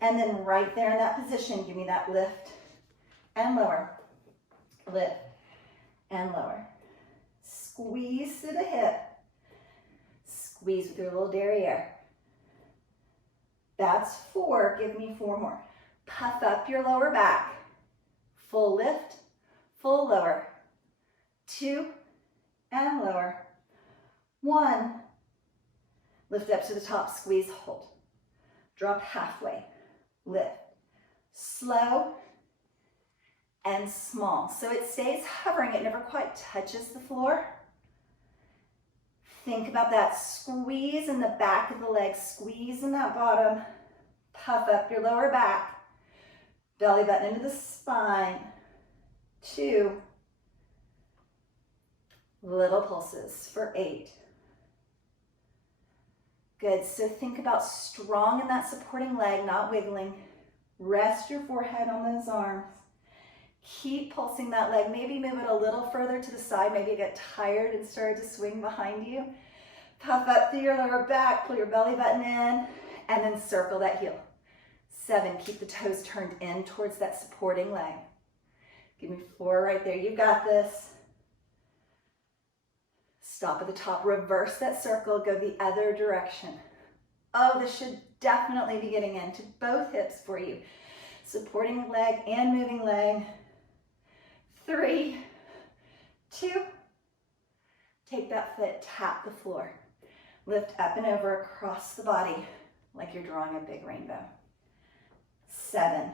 And then right there in that position, give me that lift and lower. lift, and lower. Squeeze through the hip. Squeeze with your little derriere. That's 4. Give me 4 more. Puff up your lower back. Full lift, full lower. 2, and lower. 1. Lift up to the top, squeeze, hold. Drop halfway. Lift. Slow and small. So it stays hovering. It never quite touches the floor. Think about that squeeze in the back of the leg, squeeze in that bottom, puff up your lower back, belly button into the spine. 2, little pulses for 8. Good, so think about strong in that supporting leg, not wiggling. Rest your forehead on those arms. Keep pulsing that leg. Maybe move it a little further to the side. Maybe you get tired and started to swing behind you. Puff up through your lower back, pull your belly button in, and then circle that heel. 7, keep the toes turned in towards that supporting leg. Give me 4 right there. You got this. Stop at the top, reverse that circle, go the other direction. Oh, this should definitely be getting into both hips for you. Supporting leg and moving leg. 3, 2, take that foot, tap the floor. Lift up and over across the body like you're drawing a big rainbow. 7,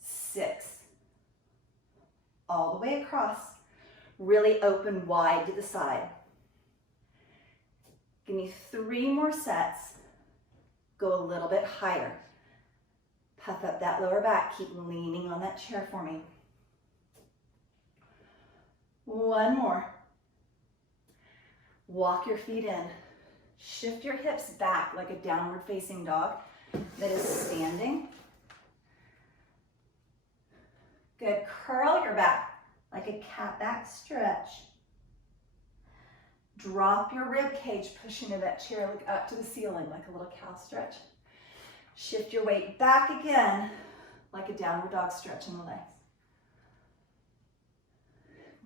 6, all the way across. Really open wide to the side. Give me 3 more sets. Go a little bit higher. Puff up that lower back. Keep leaning on that chair for me. 1 more. Walk your feet in. Shift your hips back like a downward facing dog that is standing. Good. Curl your back like a cat back stretch. Drop your rib cage, push into that chair, look up to the ceiling like a little cow stretch. Shift your weight back again like a downward dog stretch in the legs.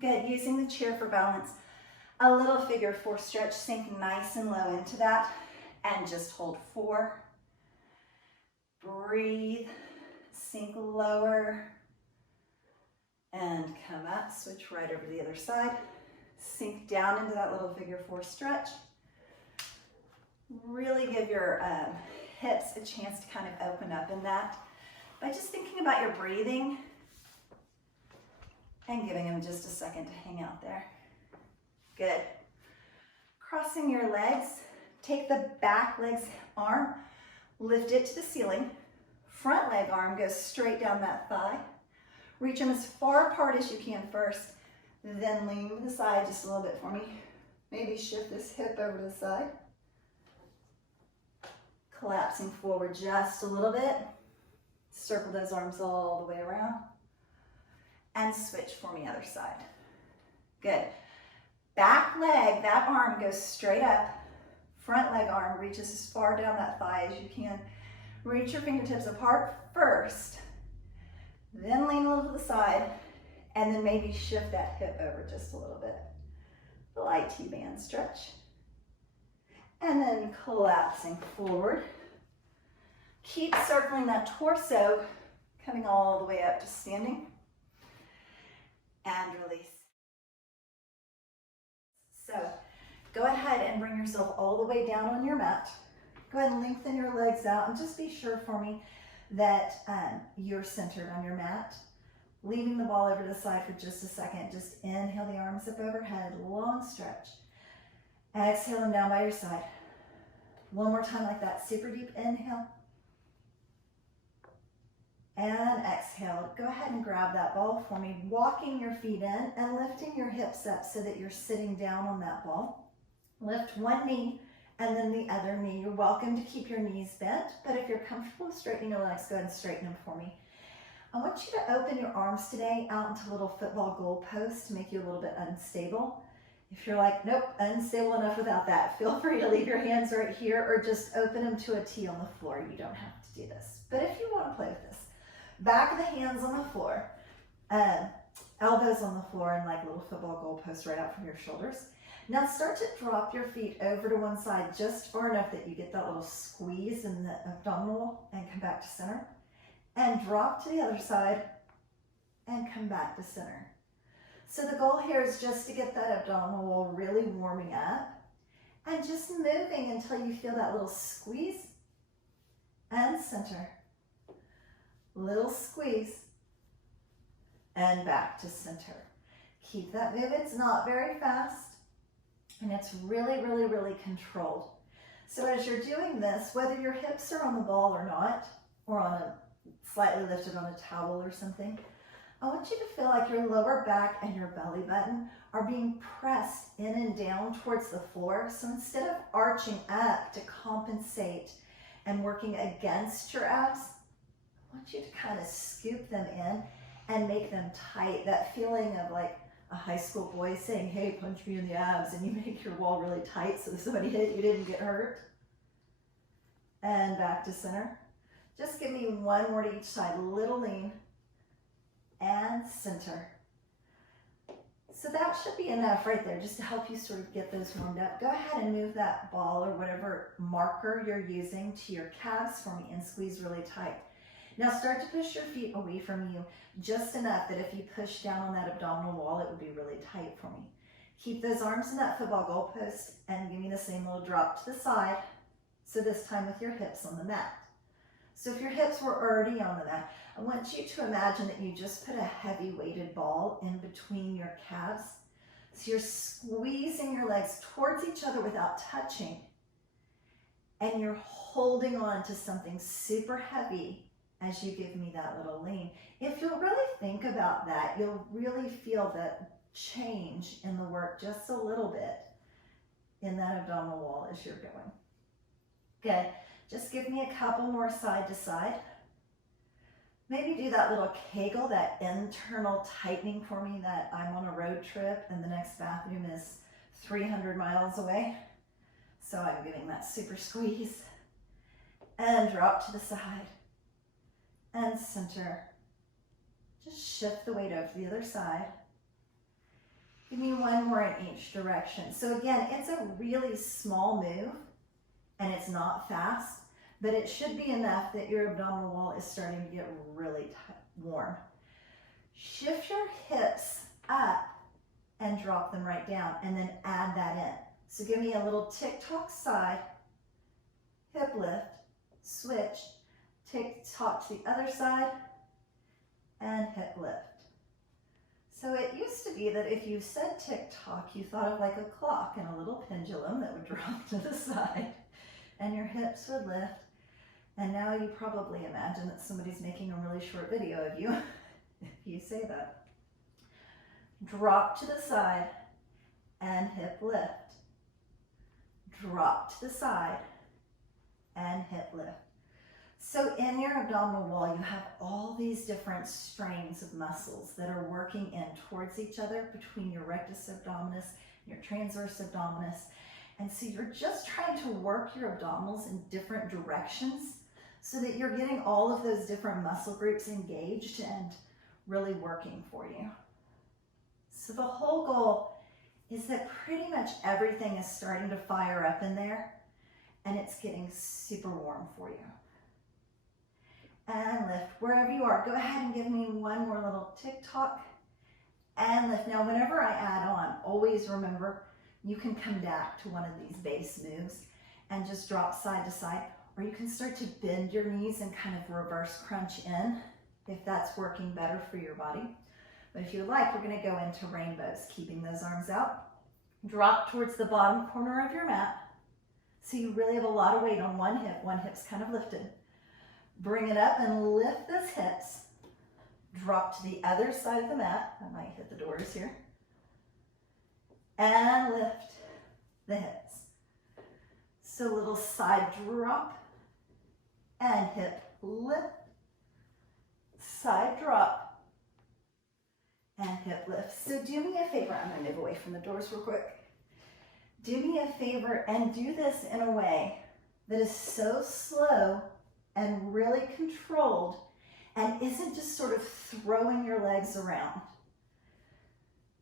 Good, using the chair for balance. A little figure 4 stretch, sink nice and low into that and just hold 4. Breathe, sink lower and come up, switch right over to the other side. Sink down into that little figure 4 stretch. Really give your hips a chance to kind of open up in that by just thinking about your breathing and giving them just a second to hang out there. Good. Crossing your legs, take the back leg's arm, lift it to the ceiling. Front leg arm goes straight down that thigh. Reach them as far apart as you can first, then lean to the side just a little bit for me. Maybe shift this hip over to the side. Collapsing forward just a little bit. Circle those arms all the way around. And switch for me other side. Good. Back leg, that arm goes straight up. Front leg arm reaches as far down that thigh as you can. Reach your fingertips apart first. Then lean a little to the side. And then maybe shift that hip over just a little bit. Light T-band stretch. And then collapsing forward. Keep circling that torso, coming all the way up to standing. And release. So go ahead and bring yourself all the way down on your mat. Go ahead and lengthen your legs out and just be sure for me that you're centered on your mat. Leaving the ball over to the side for just a second. Just inhale the arms up overhead, long stretch. Exhale them down by your side. One more time like that, super deep inhale. And exhale. Go ahead and grab that ball for me, walking your feet in and lifting your hips up so that you're sitting down on that ball. Lift one knee and then the other knee. You're welcome to keep your knees bent, but if you're comfortable straightening your legs, go ahead and straighten them for me. I want you to open your arms today out into little football goal posts to make you a little bit unstable. If you're like, nope, unstable enough without that, feel free to leave your hands right here or just open them to a T on the floor. You don't have to do this. But if you want to play with this, back of the hands on the floor, Elbows on the floor and like little football goalposts right out from your shoulders. Now start to drop your feet over to one side just far enough that you get that little squeeze in the abdominal wall and come back to center. And drop to the other side and come back to center. So the goal here is just to get that abdominal wall really warming up and just moving until you feel that little squeeze and center. Little squeeze and back to center. Keep that move. It's not very fast and it's really, really, really controlled. So as you're doing this, whether your hips are on the ball or not, or on a slightly lifted on a towel or something, I want you to feel like your lower back and your belly button are being pressed in and down towards the floor. So instead of arching up to compensate and working against your abs, I want you to kind of scoop them in and make them tight. That feeling of like a high school boy saying, hey, punch me in the abs, and you make your wall really tight so if somebody hit you didn't get hurt. And back to center. Just give me one more to each side. Little lean and center. So that should be enough right there just to help you sort of get those warmed up. Go ahead and move that ball or whatever marker you're using to your calves for me and squeeze really tight. Now start to push your feet away from you just enough that if you push down on that abdominal wall, it would be really tight for me. Keep those arms in that football goalpost and give me the same little drop to the side. So this time with your hips on the mat. So if your hips were already on the mat, I want you to imagine that you just put a heavy weighted ball in between your calves. So you're squeezing your legs towards each other without touching. And you're holding on to something super heavy as you give me that little lean. If you'll really think about that, you'll really feel the change in the work just a little bit in that abdominal wall as you're going. Good. Just give me a couple more side to side. Maybe do that little kegel, that internal tightening for me that I'm on a road trip and the next bathroom is 300 miles away. So I'm giving that super squeeze. And drop to the side. And center. Just shift the weight over to the other side. Give me one more in each direction. So again, it's a really small move and it's not fast, but it should be enough that your abdominal wall is starting to get really warm. Shift your hips up and drop them right down and then add that in. So give me a little tick-tock side, hip lift, switch, tick-tock to the other side, and hip lift. So it used to be that if you said tick-tock, you thought of like a clock and a little pendulum that would drop to the side, and your hips would lift. And now you probably imagine that somebody's making a really short video of you if you say that. Drop to the side and hip lift. Drop to the side and hip lift. So in your abdominal wall, you have all these different strains of muscles that are working in towards each other between your rectus abdominis and your transverse abdominis. And so you're just trying to work your abdominals in different directions so that you're getting all of those different muscle groups engaged and really working for you. So the whole goal is that pretty much everything is starting to fire up in there and it's getting super warm for you. And lift wherever you are. Go ahead and give me one more little tick-tock and lift. Now whenever I add on, always remember you can come back to one of these base moves and just drop side to side, or you can start to bend your knees and kind of reverse crunch in if that's working better for your body. But if you like, we're going to go into rainbows, keeping those arms out. Drop towards the bottom corner of your mat. So you really have a lot of weight on one hip's kind of lifted. Bring it up and lift those hips. Drop to the other side of the mat. I might hit the doors here. And lift the hips. So a little side drop and hip lift. Side drop and hip lift. So do me a favor. I'm going to move away from the doors real quick. Do me a favor and do this in a way that is so slow and really controlled and isn't just sort of throwing your legs around.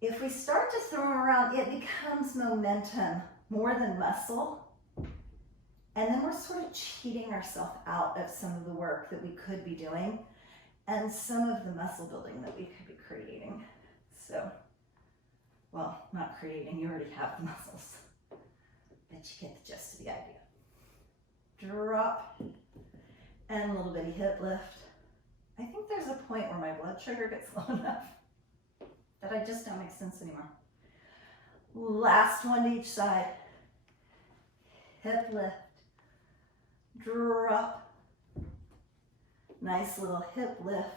If we start to throw them around, it becomes momentum more than muscle. And then we're sort of cheating ourselves out of some of the work that we could be doing and some of the muscle building that we could be creating. So, well, not creating, you already have the muscles, but you get the gist of the idea. Drop, and a little bitty hip lift. I think there's a point where my blood sugar gets low enough that I just don't make sense anymore. Last one to each side. Hip lift, drop, nice little hip lift,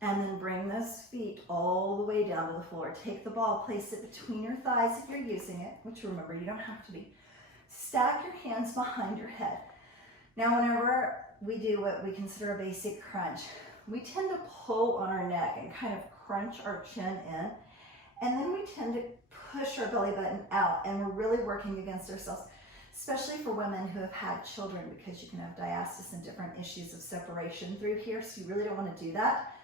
and then bring those feet all the way down to the floor. Take the ball, place it between your thighs if you're using it, which remember, you don't have to be. Stack your hands behind your head. Now, whenever we do what we consider a basic crunch, we tend to pull on our neck and kind of crunch our chin in, and then we tend to push our belly button out, and we're really working against ourselves, especially for women who have had children, because you can have diastasis and different issues of separation through here, so you really don't want to do that.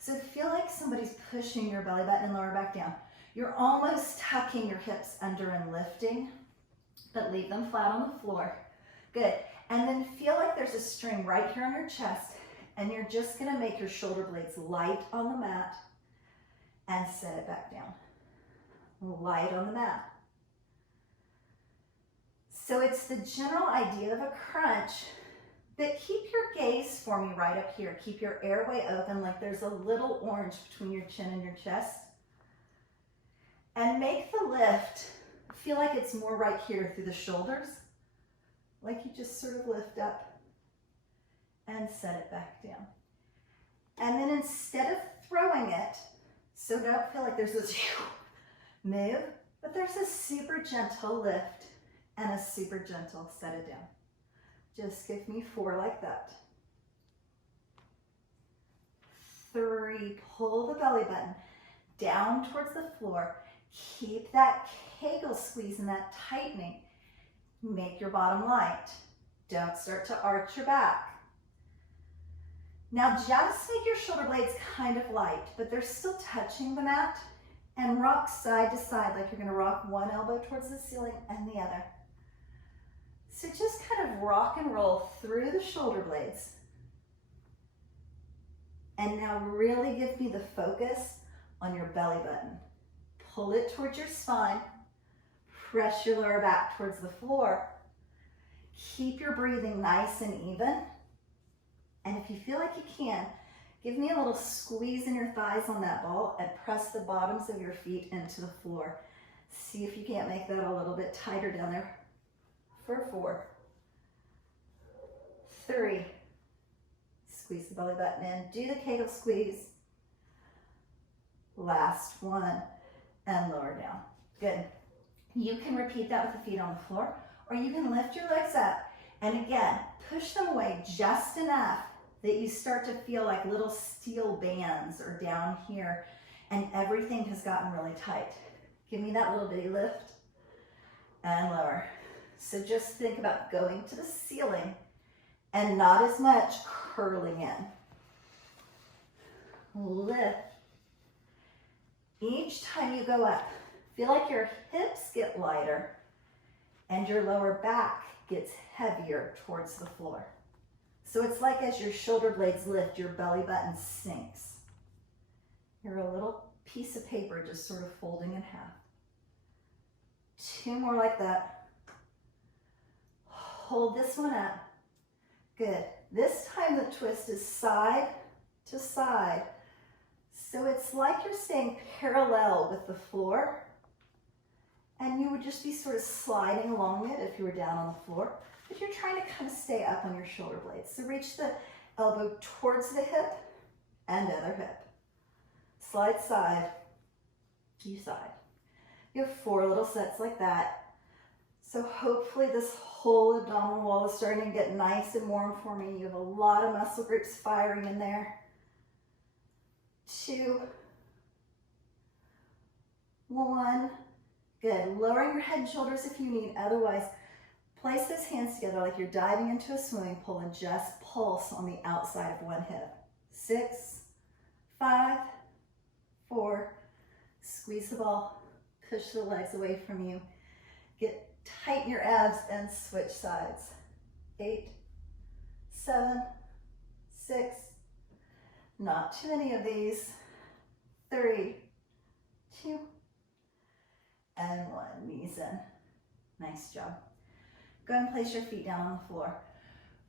So feel like somebody's pushing your belly button and lower back down. You're almost tucking your hips under and lifting, but leave them flat on the floor. Good. And then feel like there's a string right here on your chest, and you're just going to make your shoulder blades light on the mat and set it back down. Light on the mat. So it's the general idea of a crunch, but keep your gaze for me right up here. Keep your airway open like there's a little orange between your chin and your chest. And make the lift feel like it's more right here through the shoulders, like you just sort of lift up and set it back down. And then instead of throwing it, so don't feel like there's this move, but there's a super gentle lift and a super gentle set it down. Just give me 4 like that. 3, pull the belly button down towards the floor. Keep that Kegel squeeze and that tightening. Make your bottom light. Don't start to arch your back. Now just make your shoulder blades kind of light, but they're still touching the mat, and rock side to side like you're going to rock one elbow towards the ceiling and the other. So just kind of rock and roll through the shoulder blades. And now really give me the focus on your belly button. Pull it towards your spine. Press your lower back towards the floor. Keep your breathing nice and even. And if you feel like you can, give me a little squeeze in your thighs on that ball and press the bottoms of your feet into the floor. See if you can't make that a little bit tighter down there. For 4, 3, squeeze the belly button in, do the Kegel squeeze. Last one, and lower down. Good. You can repeat that with the feet on the floor, or you can lift your legs up, and again, push them away just enough that you start to feel like little steel bands are down here, and everything has gotten really tight. Give me that little bitty lift, and lower. So just think about going to the ceiling and not as much curling in. Lift. Each time you go up, feel like your hips get lighter and your lower back gets heavier towards the floor. So it's like as your shoulder blades lift, your belly button sinks. You're a little piece of paper just sort of folding in half. 2 more like that. Hold this one up. Good. This time the twist is side to side. So it's like you're staying parallel with the floor, and you would just be sort of sliding along it if you were down on the floor, but you're trying to kind of stay up on your shoulder blades. So reach the elbow towards the hip and other hip. Slide side to side. You have 4 little sets like that. So hopefully this whole abdominal wall is starting to get nice and warm for me. You have a lot of muscle groups firing in there. 2, 1. Good. Lowering your head and shoulders if you need. Otherwise, place those hands together like you're diving into a swimming pool and just pulse on the outside of one hip. 6, 5, 4, squeeze the ball, push the legs away from you, tighten your abs and switch sides. 8, 7, 6, not too many of these, 3, 2, and 1, knees in. Nice job. Go ahead and place your feet down on the floor.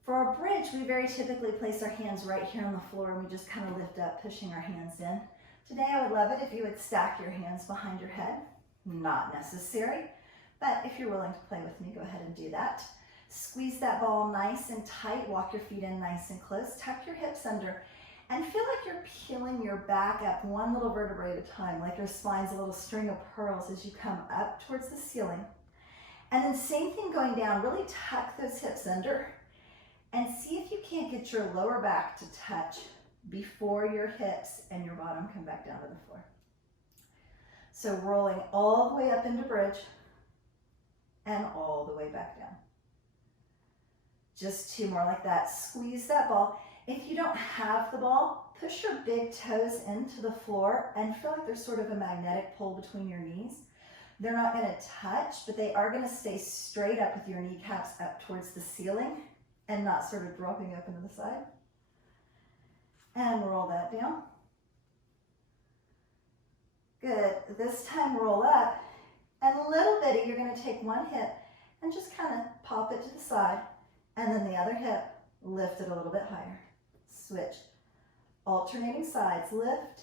For our bridge, we very typically place our hands right here on the floor and we just kind of lift up, pushing our hands in. Today, I would love it if you would stack your hands behind your head. Not necessary, but if you're willing to play with me, go ahead and do that. Squeeze that ball nice and tight, walk your feet in nice and close, tuck your hips under, and feel like you're peeling your back up one little vertebrae at a time, like your spine's a little string of pearls as you come up towards the ceiling. And then same thing going down, really tuck those hips under and see if you can't get your lower back to touch before your hips and your bottom come back down to the floor. So rolling all the way up into bridge and all the way back down. Just 2 more like that. Squeeze that ball. If you don't have the ball, push your big toes into the floor and feel like there's sort of a magnetic pull between your knees. They're not going to touch, but they are going to stay straight up with your kneecaps up towards the ceiling and not sort of dropping up into the side. And roll that down. Good. This time roll up, and a little bitty, you're going to take one hip and just kind of pop it to the side, and then the other hip, lift it a little bit higher. Switch. Alternating sides, lift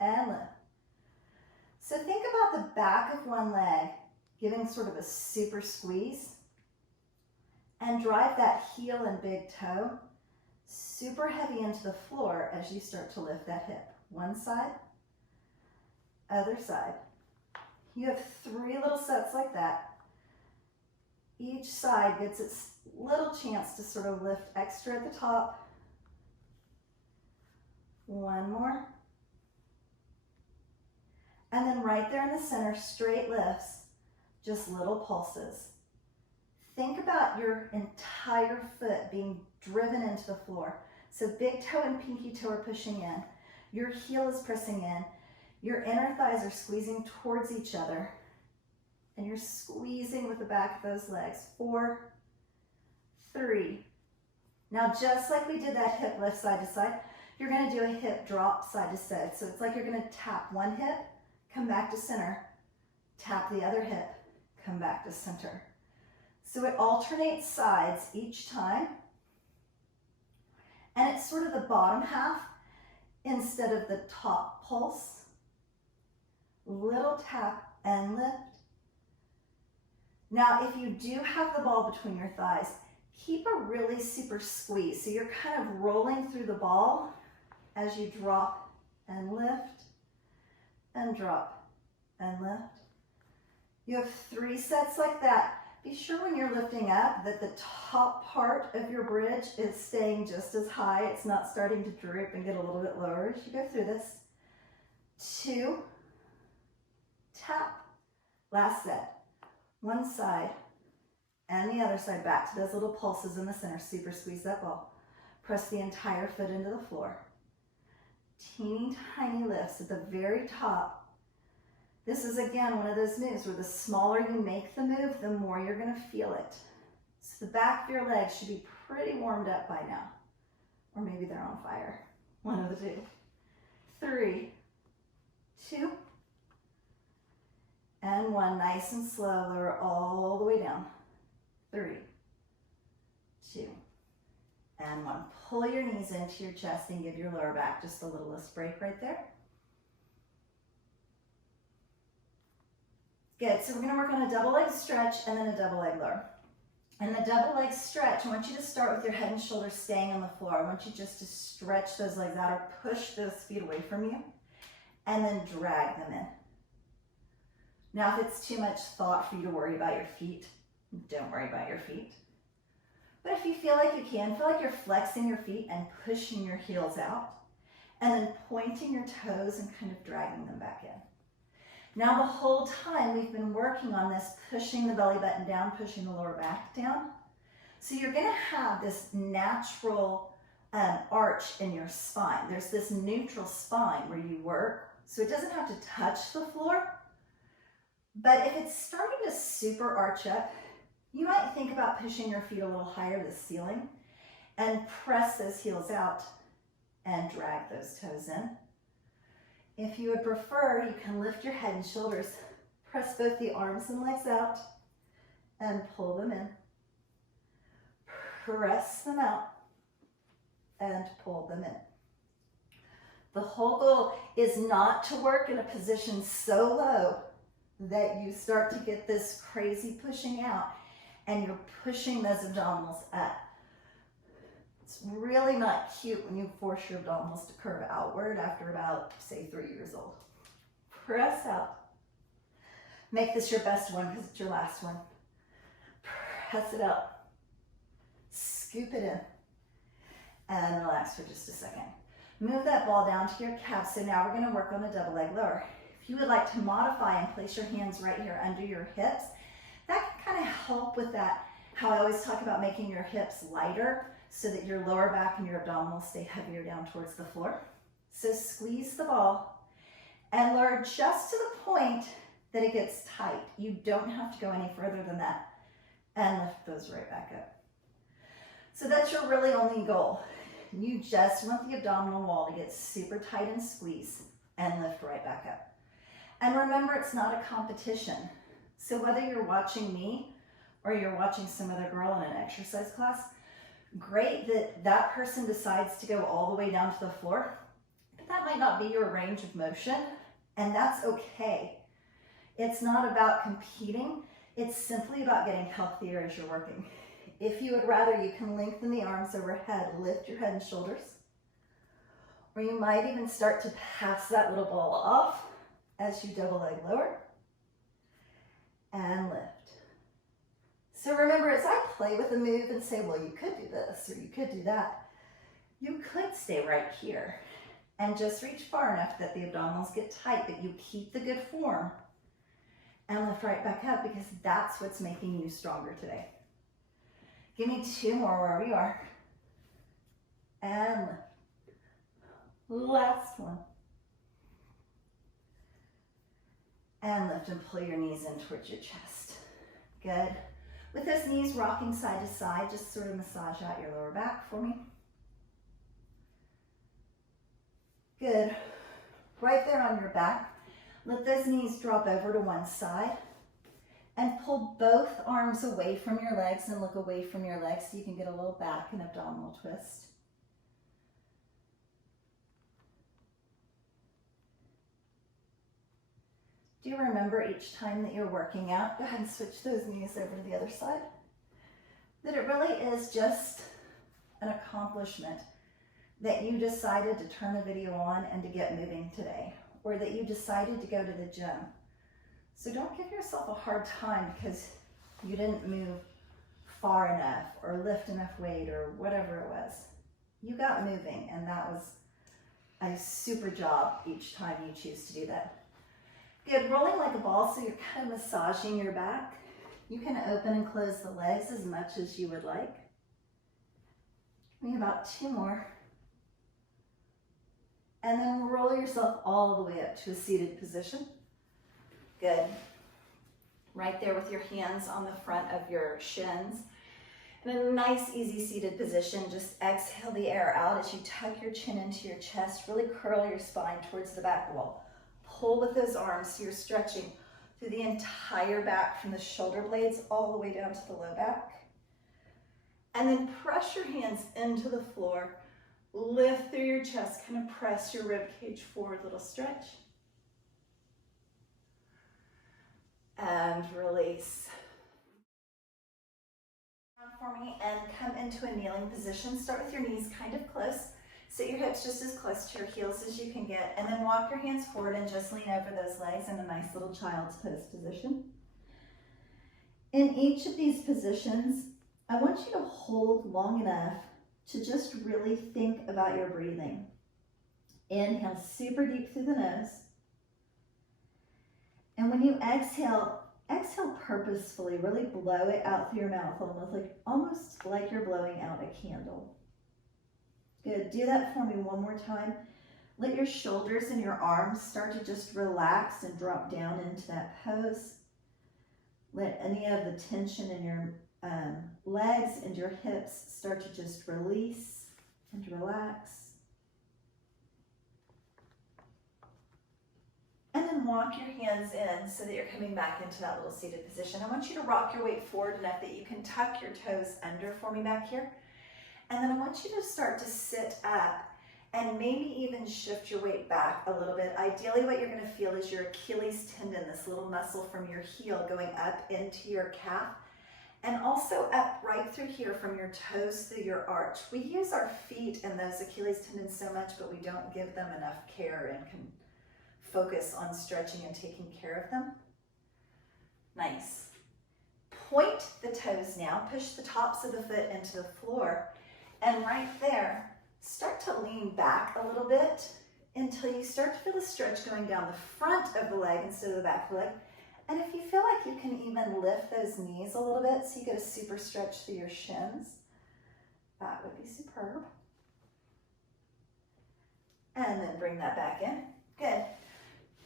and lift. So think about the back of one leg, giving sort of a super squeeze, and drive that heel and big toe super heavy into the floor as you start to lift that hip. One side, other side. You have 3 little sets like that. Each side gets its little chance to sort of lift extra at the top. 1 more. And then right there in the center, straight lifts, just little pulses. Think about your entire foot being driven into the floor. So big toe and pinky toe are pushing in. Your heel is pressing in. Your inner thighs are squeezing towards each other. And you're squeezing with the back of those legs. 4, 3. Now, just like we did that hip lift side to side, you're going to do a hip drop side to side. So it's like you're going to tap one hip, come back to center, tap the other hip, come back to center. So it alternates sides each time. And it's sort of the bottom half instead of the top pulse. Little tap and lift. Now, if you do have the ball between your thighs, keep a really super squeeze. So you're kind of rolling through the ball as you drop and lift and drop and lift. You have 3 sets like that. Be sure when you're lifting up that the top part of your bridge is staying just as high. It's not starting to droop and get a little bit lower as you go through this. 2, tap, last set. One side and the other side back to those little pulses in the center. Super squeeze that ball. Press the entire foot into the floor. Teeny tiny lifts at the very top. This is again one of those moves where the smaller you make the move, the more you're going to feel it. So the back of your legs should be pretty warmed up by now. Or maybe they're on fire. One of the 2. 3, 2, and 1. Nice and slow. Lower all the way down. 3, 2, and 1. Pull your knees into your chest and give your lower back just a littlest break right there. Good, so we're going to work on a double leg stretch and then a double leg lower. And the double leg stretch, I want you to start with your head and shoulders staying on the floor. I want you just to stretch those legs out or push those feet away from you and then drag them in. Now, if it's too much thought for you to worry about your feet, don't worry about your feet. But if you feel like you can, feel like you're flexing your feet and pushing your heels out and then pointing your toes and kind of dragging them back in. Now the whole time we've been working on this, pushing the belly button down, pushing the lower back down. So you're going to have this natural arch in your spine. There's this neutral spine where you work, so it doesn't have to touch the floor. But if it's starting to super arch up, you might think about pushing your feet a little higher to the ceiling and press those heels out and drag those toes in. If you would prefer, you can lift your head and shoulders, press both the arms and legs out, and pull them in. Press them out and pull them in. The whole goal is not to work in a position so low that you start to get this crazy pushing out and you're pushing those abdominals up. It's really not cute when you force your abdominals to curve outward after about, say, 3 years old. Press out. Make this your best one because it's your last one. Press it out. Scoop it in. And relax for just a second. Move that ball down to your calf. So now we're going to work on a double leg lower. If you would like to modify and place your hands right here under your hips, that can kind of help with that, how I always talk about making your hips lighter so that your lower back and your abdominals stay heavier down towards the floor. So squeeze the ball and lower just to the point that it gets tight. You don't have to go any further than that. And lift those right back up. So that's your really only goal. You just want the abdominal wall to get super tight and squeeze and lift right back up. And remember, it's not a competition. So whether you're watching me or you're watching some other girl in an exercise class, great that that person decides to go all the way down to the floor, but that might not be your range of motion, and that's okay. It's not about competing. It's simply about getting healthier as you're working. If you would rather, you can lengthen the arms overhead, lift your head and shoulders, or you might even start to pass that little ball off as you double leg lower and lift. So remember, as I play with the move and say, well, you could do this or you could do that, you could stay right here and just reach far enough that the abdominals get tight, but you keep the good form and lift right back up because that's what's making you stronger today. Give me 2 more wherever you are. And lift. Last one. And lift and pull your knees in towards your chest. Good. With those knees rocking side to side, just sort of massage out your lower back for me. Good. Right there on your back, let those knees drop over to one side and pull both arms away from your legs and look away from your legs so you can get a little back and abdominal twist. Do you remember each time that you're working out, go ahead and switch those knees over to the other side, that it really is just an accomplishment that you decided to turn the video on and to get moving today, or that you decided to go to the gym. So don't give yourself a hard time because you didn't move far enough or lift enough weight or whatever it was. You got moving, and that was a super job each time you choose to do that. Good, rolling like a ball, so you're kind of massaging your back. You can open and close the legs as much as you would like. Give me about 2 more. And then roll yourself all the way up to a seated position. Good. Right there with your hands on the front of your shins. In a nice, easy seated position, just exhale the air out as you tuck your chin into your chest. Really curl your spine towards the back wall. Pull with those arms so you're stretching through the entire back from the shoulder blades all the way down to the low back. And then press your hands into the floor. Lift through your chest, kind of press your rib cage forward, little stretch. And release. For me, and come into a kneeling position. Start with your knees kind of close. Sit your hips just as close to your heels as you can get, and then walk your hands forward and just lean over those legs in a nice little child's pose position. In each of these positions, I want you to hold long enough to just really think about your breathing. Inhale super deep through the nose. And when you exhale, exhale purposefully, really blow it out through your mouth, almost like you're blowing out a candle. Good. Do that for me one more time. Let your shoulders and your arms start to just relax and drop down into that pose. Let any of the tension in your legs and your hips start to just release and relax. And then walk your hands in so that you're coming back into that little seated position. I want you to rock your weight forward enough that you can tuck your toes under for me back here. And then I want you to start to sit up and maybe even shift your weight back a little bit. Ideally, what you're going to feel is your Achilles tendon, this little muscle from your heel going up into your calf, and also up right through here from your toes through your arch. We use our feet and those Achilles tendons so much, but we don't give them enough care and can focus on stretching and taking care of them. Nice. Point the toes now, push the tops of the foot into the floor, and right there, start to lean back a little bit until you start to feel the stretch going down the front of the leg instead of the back of the leg. And if you feel like you can even lift those knees a little bit so you get a super stretch through your shins, that would be superb. And then bring that back in. Good.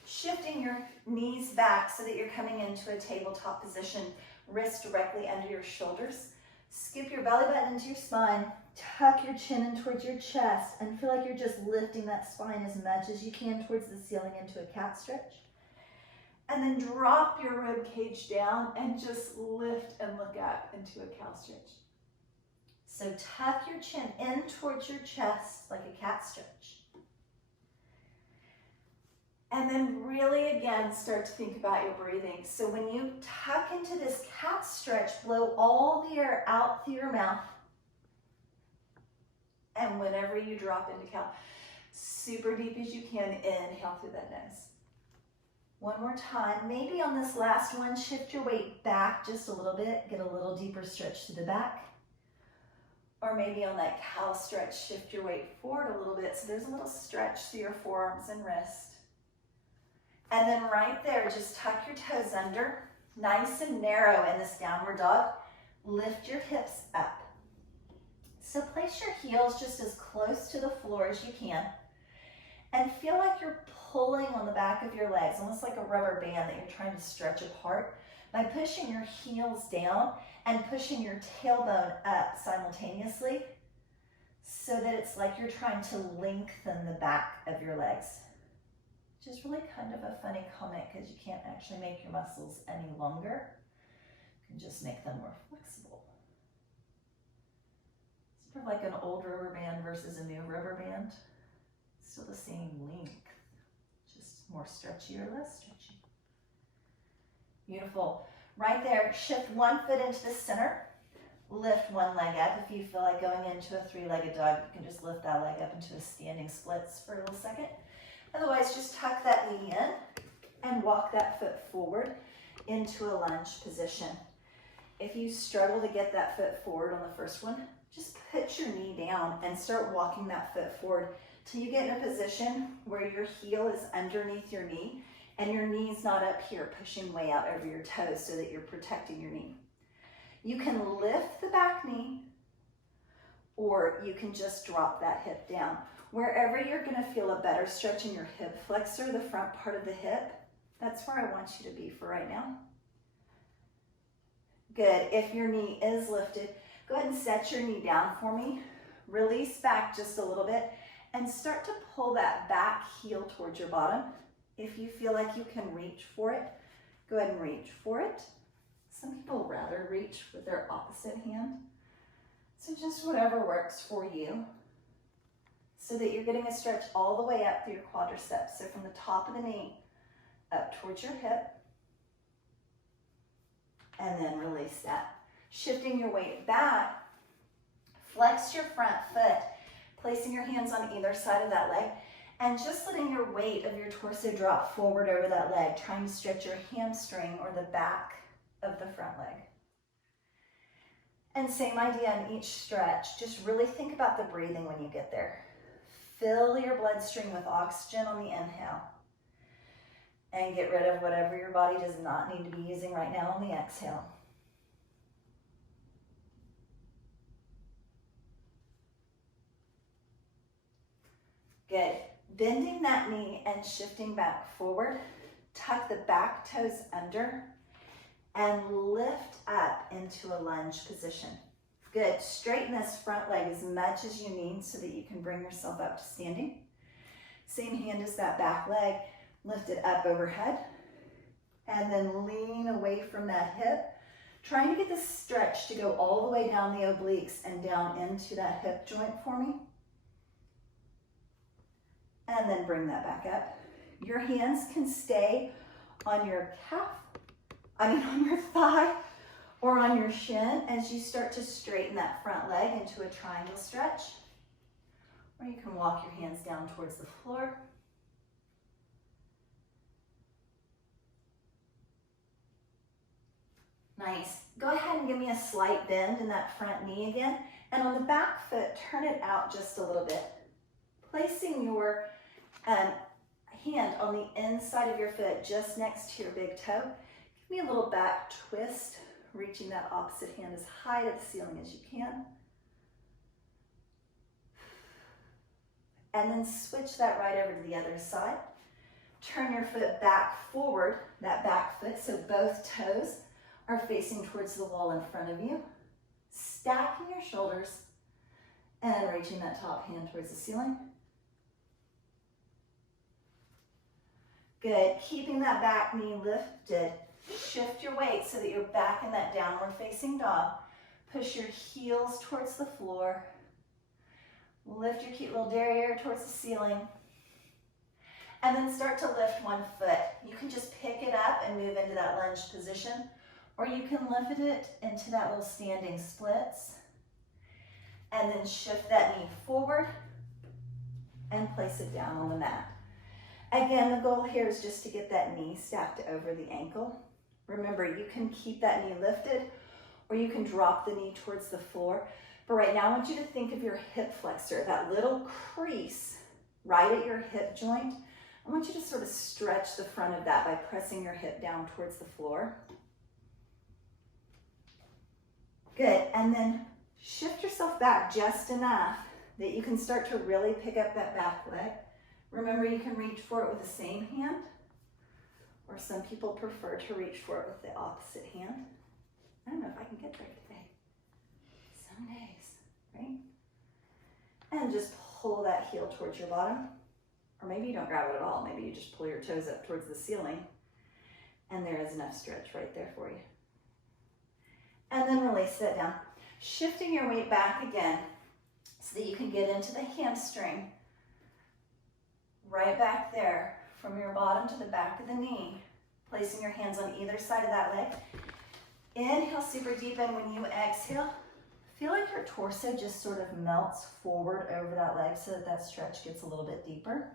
Shifting your knees back so that you're coming into a tabletop position, wrists directly under your shoulders. Scoop your belly button into your spine, tuck your chin in towards your chest, and feel like you're just lifting that spine as much as you can towards the ceiling into a cat stretch. And then drop your rib cage down and just lift and look up into a cow stretch. So tuck your chin in towards your chest like a cat stretch. And then really, again, start to think about your breathing. So when you tuck into this cat stretch, blow all the air out through your mouth. And whenever you drop into cow, super deep as you can, inhale through that nose. One more time. Maybe on this last one, shift your weight back just a little bit. Get a little deeper stretch to the back. Or maybe on that cow stretch, shift your weight forward a little bit so there's a little stretch through your forearms and wrist. And then right there, just tuck your toes under, nice and narrow in this downward dog. Lift your hips up. So place your heels just as close to the floor as you can. And feel like you're pulling on the back of your legs, almost like a rubber band that you're trying to stretch apart, by pushing your heels down and pushing your tailbone up simultaneously, so that it's like you're trying to lengthen the back of your legs. Which is really kind of a funny comment because you can't actually make your muscles any longer. You can just make them more flexible. Sort of like an old rubber band versus a new rubber band. Still the same length, just more stretchy or less stretchy. Beautiful. Right there, shift one foot into the center. Lift one leg up. If you feel like going into a three-legged dog, you can just lift that leg up into a standing splits for a little second. Otherwise, just tuck that knee in and walk that foot forward into a lunge position. If you struggle to get that foot forward on the first one, just put your knee down and start walking that foot forward till you get in a position where your heel is underneath your knee and your knee's not up here pushing way out over your toes so that you're protecting your knee. You can lift the back knee or you can just drop that hip down. Wherever you're going to feel a better stretch in your hip flexor, the front part of the hip, that's where I want you to be for right now. Good. If your knee is lifted, go ahead and set your knee down for me. Release back just a little bit and start to pull that back heel towards your bottom. If you feel like you can reach for it, go ahead and reach for it. Some people rather reach with their opposite hand. So just whatever works for you, so that you're getting a stretch all the way up through your quadriceps. So from the top of the knee up towards your hip, and then release that. Shifting your weight back, flex your front foot, placing your hands on either side of that leg, and just letting your weight of your torso drop forward over that leg, trying to stretch your hamstring or the back of the front leg. And same idea in each stretch. Just really think about the breathing when you get there. Fill your bloodstream with oxygen on the inhale. And get rid of whatever your body does not need to be using right now on the exhale. Good. Bending that knee and shifting back forward. Tuck the back toes under and lift up into a lunge position. Good. Straighten this front leg as much as you need so that you can bring yourself up to standing. Same hand as that back leg. Lift it up overhead and then lean away from that hip. Trying to get the stretch to go all the way down the obliques and down into that hip joint for me. And then bring that back up. Your hands can stay on your calf, on your thigh or on your shin as you start to straighten that front leg into a triangle stretch. Or you can walk your hands down towards the floor. Nice. Go ahead and give me a slight bend in that front knee again. And on the back foot, turn it out just a little bit. Placing your hand on the inside of your foot just next to your big toe. Give me a little back twist, reaching that opposite hand as high to the ceiling as you can. And then switch that right over to the other side. Turn your foot back forward, that back foot, so both toes are facing towards the wall in front of you. Stacking your shoulders and reaching that top hand towards the ceiling. Good. Keeping that back knee lifted. Shift your weight so that you're back in that downward facing dog. Push your heels towards the floor. Lift your cute little derriere towards the ceiling. And then start to lift one foot. You can just pick it up and move into that lunge position, or you can lift it into that little standing splits. And then shift that knee forward and place it down on the mat. Again, the goal here is just to get that knee stacked over the ankle. Remember, you can keep that knee lifted or you can drop the knee towards the floor. But right now, I want you to think of your hip flexor, that little crease right at your hip joint. I want you to sort of stretch the front of that by pressing your hip down towards the floor. Good, and then shift yourself back just enough that you can start to really pick up that back leg. Remember, you can reach for it with the same hand, or some people prefer to reach for it with the opposite hand. I don't know if I can get there today. Some days, right? And just pull that heel towards your bottom. Or maybe you don't grab it at all. Maybe you just pull your toes up towards the ceiling, and there is enough stretch right there for you. And then release that down. Shifting your weight back again so that you can get into the hamstring. Right back there from your bottom to the back of the knee. Placing your hands on either side of that leg. Inhale super deep, and when you exhale, feel like your torso just sort of melts forward over that leg so that that stretch gets a little bit deeper.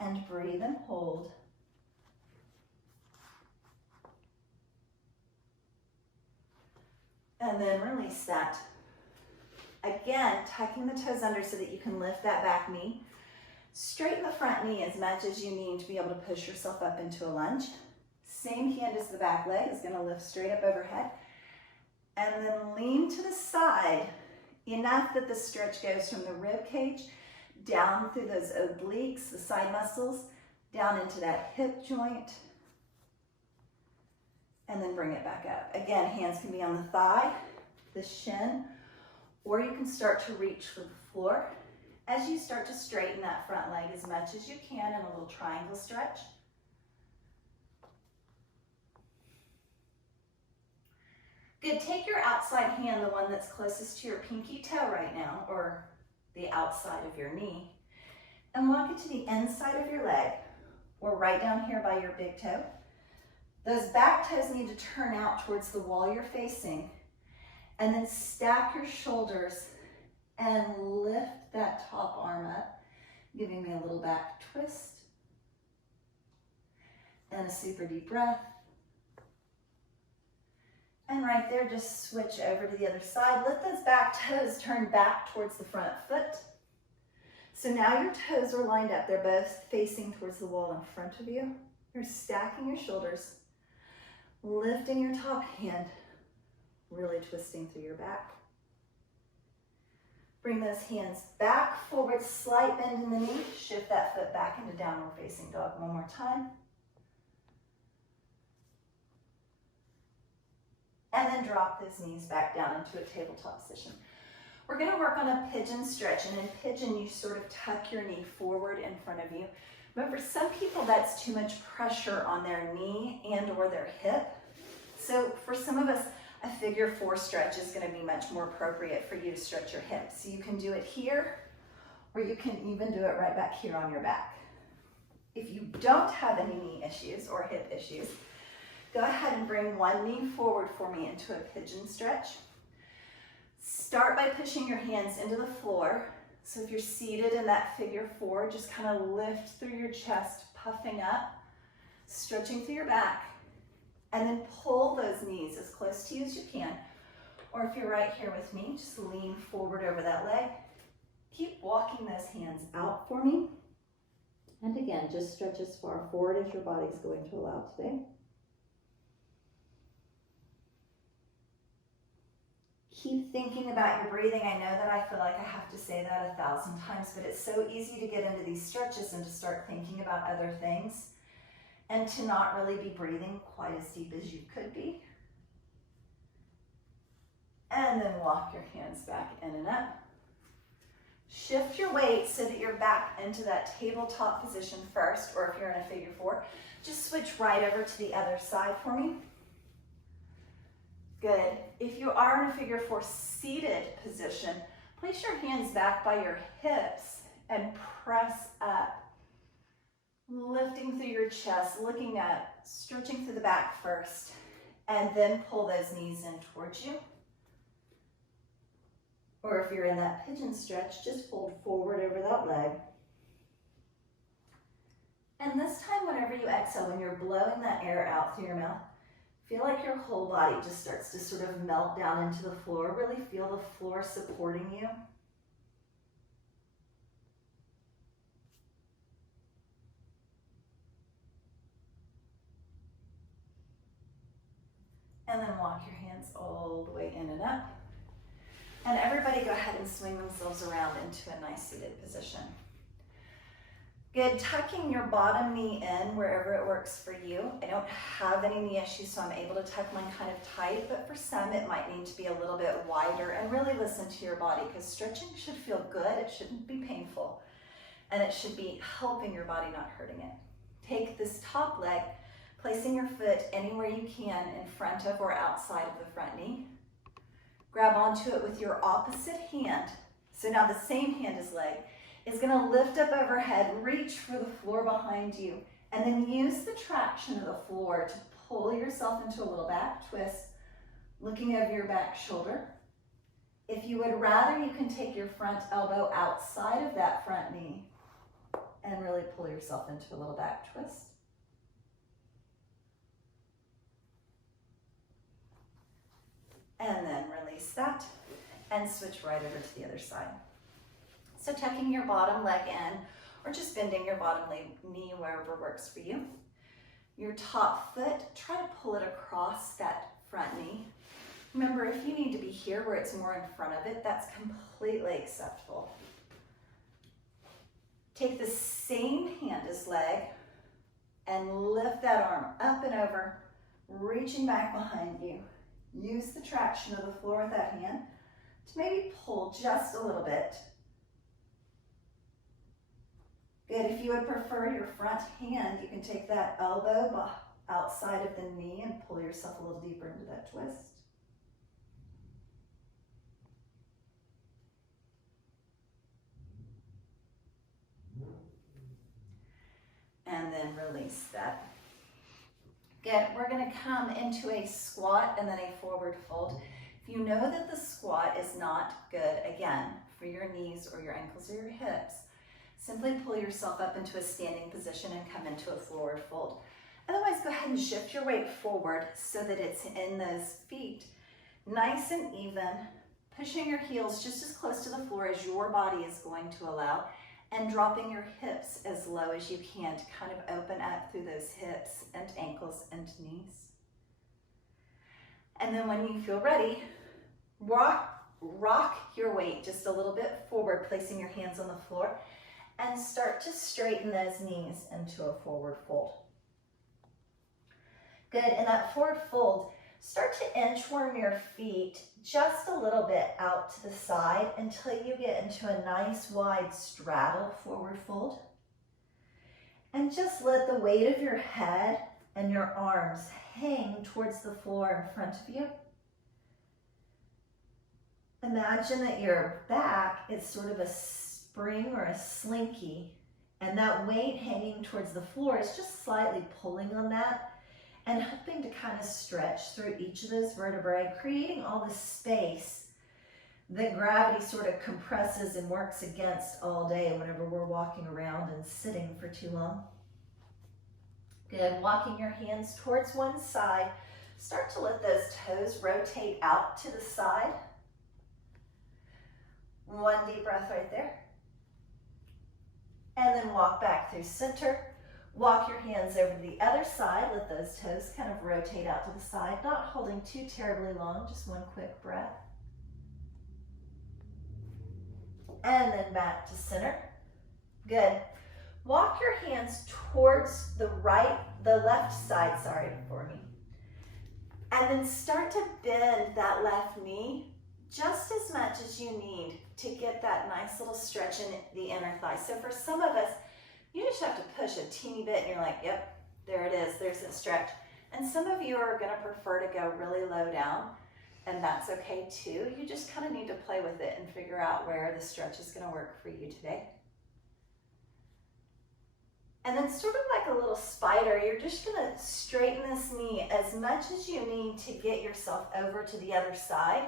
And breathe and hold. And then release that. Again, tucking the toes under so that you can lift that back knee. Straighten the front knee as much as you need to be able to push yourself up into a lunge. Same hand as the back leg is going to lift straight up overhead. And then lean to the side enough that the stretch goes from the rib cage down through those obliques, the side muscles, down into that hip joint. And then bring it back up. Again, hands can be on the thigh, the shin, or you can start to reach for the floor as you start to straighten that front leg as much as you can in a little triangle stretch. Good, take your outside hand, the one that's closest to your pinky toe right now, or the outside of your knee, and walk it to the inside of your leg, or right down here by your big toe. Those back toes need to turn out towards the wall you're facing, and then stack your shoulders and lift that top arm up, giving me a little back twist, and a super deep breath. And right there, just switch over to the other side. Let those back toes turn back towards the front foot. So now your toes are lined up. They're both facing towards the wall in front of you. You're stacking your shoulders, lifting your top hand, really twisting through your back. Bring those hands back, forward, slight bend in the knee. Shift that foot back into downward facing dog. One more time. And then drop those knees back down into a tabletop position. We're going to work on a pigeon stretch, and in pigeon you sort of tuck your knee forward in front of you. But for some people that's too much pressure on their knee and or their hip. So for some of us, a figure 4 stretch is going to be much more appropriate for you to stretch your hips. So you can do it here, or you can even do it right back here on your back. If you don't have any knee issues or hip issues, go ahead and bring one knee forward for me into a pigeon stretch. Start by pushing your hands into the floor. So if you're seated in that figure 4, just kind of lift through your chest, puffing up, stretching through your back, and then pull those knees as close to you as you can. Or if you're right here with me, just lean forward over that leg. Keep walking those hands out for me. And again, just stretch as far forward as your body's going to allow today. Keep thinking about your breathing. I know that I feel like I have to say that 1,000 times, but it's so easy to get into these stretches and to start thinking about other things and to not really be breathing quite as deep as you could be. And then walk your hands back in and up. Shift your weight so that you're back into that tabletop position first, or if you're in a figure 4, just switch right over to the other side for me. Good. If you are in a figure 4 seated position, place your hands back by your hips and press up. Lifting through your chest, looking up, stretching through the back first, and then pull those knees in towards you. Or if you're in that pigeon stretch, just fold forward over that leg. And this time, whenever you exhale, when you're blowing that air out through your mouth, feel like your whole body just starts to sort of melt down into the floor. Really feel the floor supporting you. And then walk your hands all the way in and up. And everybody go ahead and swing themselves around into a nice seated position. Good, tucking your bottom knee in wherever it works for you. I don't have any knee issues, so I'm able to tuck mine kind of tight, but for some it might need to be a little bit wider, and really listen to your body, because stretching should feel good, it shouldn't be painful, and it should be helping your body, not hurting it. Take this top leg, placing your foot anywhere you can in front of or outside of the front knee. Grab onto it with your opposite hand. So now the same hand as leg is going to lift up overhead, reach for the floor behind you, and then use the traction of the floor to pull yourself into a little back twist, looking over your back shoulder. If you would rather, you can take your front elbow outside of that front knee and really pull yourself into a little back twist. And then release that and switch right over to the other side. So tucking your bottom leg in, or just bending your bottom knee wherever works for you. Your top foot, try to pull it across that front knee. Remember, if you need to be here where it's more in front of it, that's completely acceptable. Take the same hand as leg and lift that arm up and over, reaching back behind you. Use the traction of the floor with that hand to maybe pull just a little bit. Good. If you would prefer your front hand, you can take that elbow outside of the knee and pull yourself a little deeper into that twist. And then release that. Good. We're going to come into a squat and then a forward fold. If you know that the squat is not good, again, for your knees or your ankles or your hips, simply pull yourself up into a standing position and come into a forward fold. Otherwise, go ahead and shift your weight forward so that it's in those feet, nice and even, pushing your heels just as close to the floor as your body is going to allow, and dropping your hips as low as you can to kind of open up through those hips and ankles and knees. And then when you feel ready, rock rock your weight just a little bit forward, placing your hands on the floor, and start to straighten those knees into a forward fold. Good, in that forward fold, start to inchworm your feet just a little bit out to the side until you get into a nice wide straddle forward fold. And just let the weight of your head and your arms hang towards the floor in front of you. Imagine that your back is sort of a spring or a slinky, and that weight hanging towards the floor is just slightly pulling on that and helping to kind of stretch through each of those vertebrae, creating all the space that gravity sort of compresses and works against all day whenever we're walking around and sitting for too long. Good, walking your hands towards one side. Start to let those toes rotate out to the side. One deep breath right there. And then walk back through center. Walk your hands over to the other side. Let those toes kind of rotate out to the side, not holding too terribly long, just one quick breath. And then back to center. Good. Walk your hands towards the left side, for me. And then start to bend that left knee just as much as you need to get that nice little stretch in the inner thigh. So for some of us, you just have to push a teeny bit and you're like, yep, there it is, there's a stretch. And some of you are gonna prefer to go really low down, and that's okay too. You just kind of need to play with it and figure out where the stretch is gonna work for you today. And then sort of like a little spider, you're just gonna straighten this knee as much as you need to get yourself over to the other side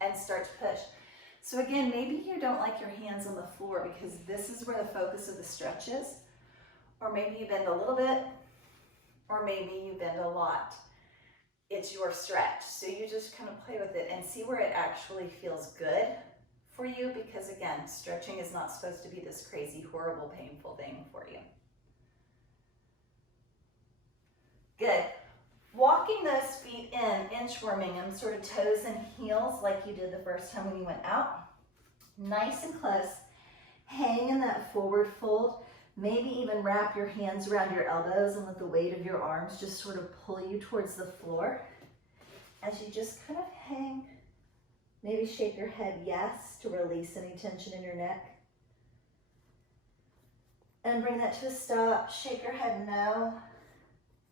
and start to push. So again, maybe you don't like your hands on the floor because this is where the focus of the stretch is, or maybe you bend a little bit, or maybe you bend a lot. It's your stretch. So you just kind of play with it and see where it actually feels good for you, because again, stretching is not supposed to be this crazy, horrible, painful thing for you. Good. Walking those feet in, inchworming them, sort of toes and heels like you did the first time when you went out. Nice and close. Hang in that forward fold. Maybe even wrap your hands around your elbows and let the weight of your arms just sort of pull you towards the floor. As you just kind of hang, maybe shake your head yes to release any tension in your neck. And bring that to a stop. Shake your head no.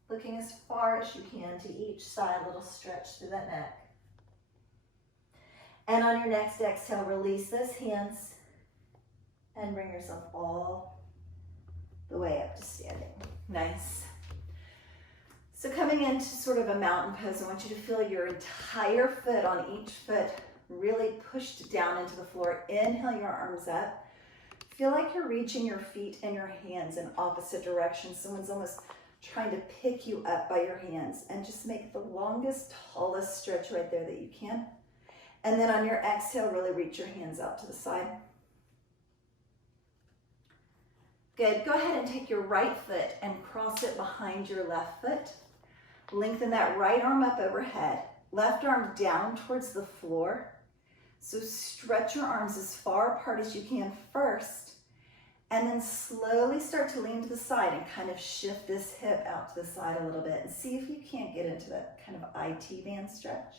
Looking as far as you can to each side, a little stretch through that neck. And on your next exhale, release those hands and bring yourself all the way up to standing. Nice. So coming into sort of a mountain pose, I want you to feel your entire foot on each foot really pushed down into the floor. Inhale your arms up. Feel like you're reaching your feet and your hands in opposite directions. Someone's almost trying to pick you up by your hands, and just make the longest, tallest stretch right there that you can. And then on your exhale, really reach your hands out to the side. Good. Go ahead and take your right foot and cross it behind your left foot. Lengthen that right arm up overhead, left arm down towards the floor. So stretch your arms as far apart as you can first, and then slowly start to lean to the side and kind of shift this hip out to the side a little bit, and see if you can't get into that kind of IT band stretch.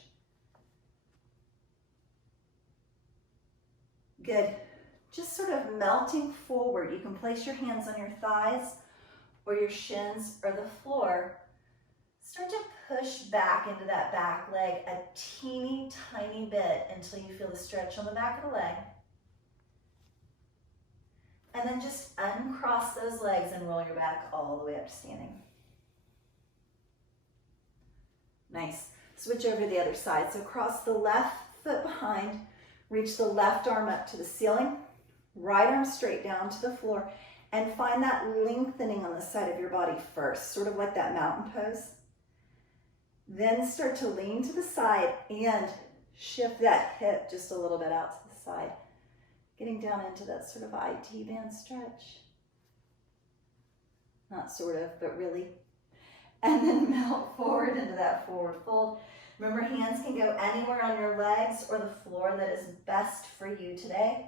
Good. Just sort of melting forward. You can place your hands on your thighs or your shins or the floor. Start to push back into that back leg a teeny tiny bit until you feel the stretch on the back of the leg. And then just uncross those legs and roll your back all the way up to standing. Nice. Switch over to the other side. So cross the left foot behind, reach the left arm up to the ceiling, right arm straight down to the floor, and find that lengthening on the side of your body first, sort of like that mountain pose. Then start to lean to the side and shift that hip just a little bit out to the side, getting down into that sort of IT band stretch. Not sort of, but really. and then melt forward into that forward fold. Remember, hands can go anywhere on your legs or the floor that is best for you today.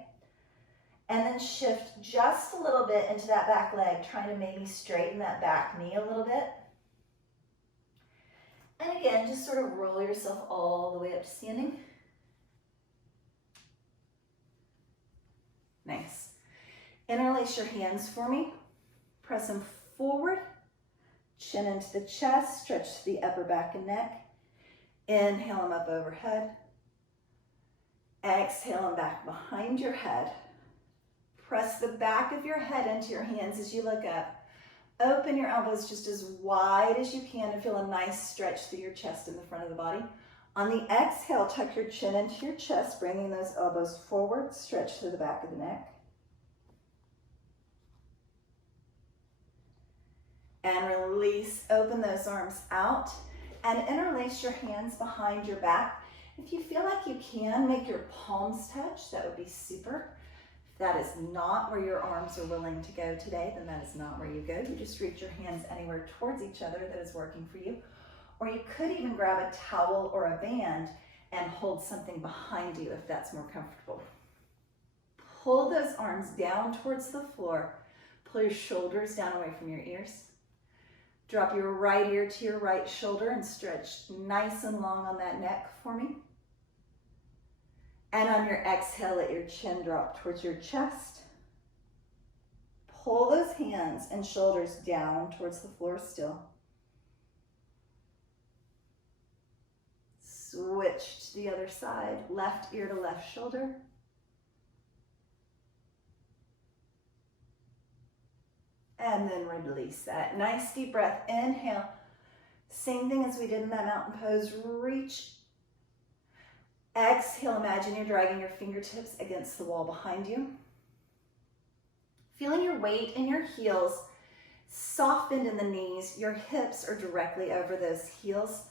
And then shift just a little bit into that back leg, trying to maybe straighten that back knee a little bit. And again, just sort of roll yourself all the way up to standing. Nice. Interlace your hands for me. Press them forward. Chin into the chest, stretch to the upper back and neck. Inhale them up overhead. Exhale them back behind your head. Press the back of your head into your hands as you look up. Open your elbows just as wide as you can and feel a nice stretch through your chest and the front of the body. On the exhale, tuck your chin into your chest, bringing those elbows forward, stretch to the back of the neck. And release, open those arms out and interlace your hands behind your back. If you feel like you can, make your palms touch. That would be super. If that is not where your arms are willing to go today, then that is not where you go. You just reach your hands anywhere towards each other that is working for you. Or you could even grab a towel or a band and hold something behind you if that's more comfortable. Pull those arms down towards the floor. Pull your shoulders down away from your ears. Drop your right ear to your right shoulder and stretch nice and long on that neck for me. And on your exhale, let your chin drop towards your chest. Pull those hands and shoulders down towards the floor still. Switch to the other side, left ear to left shoulder. And then release that. Nice deep breath. Inhale. Same thing as we did in that mountain pose. Reach. Exhale. Imagine you're dragging your fingertips against the wall behind you. Feeling your weight in your heels. Soft bend in the knees. Your hips are directly over those heels.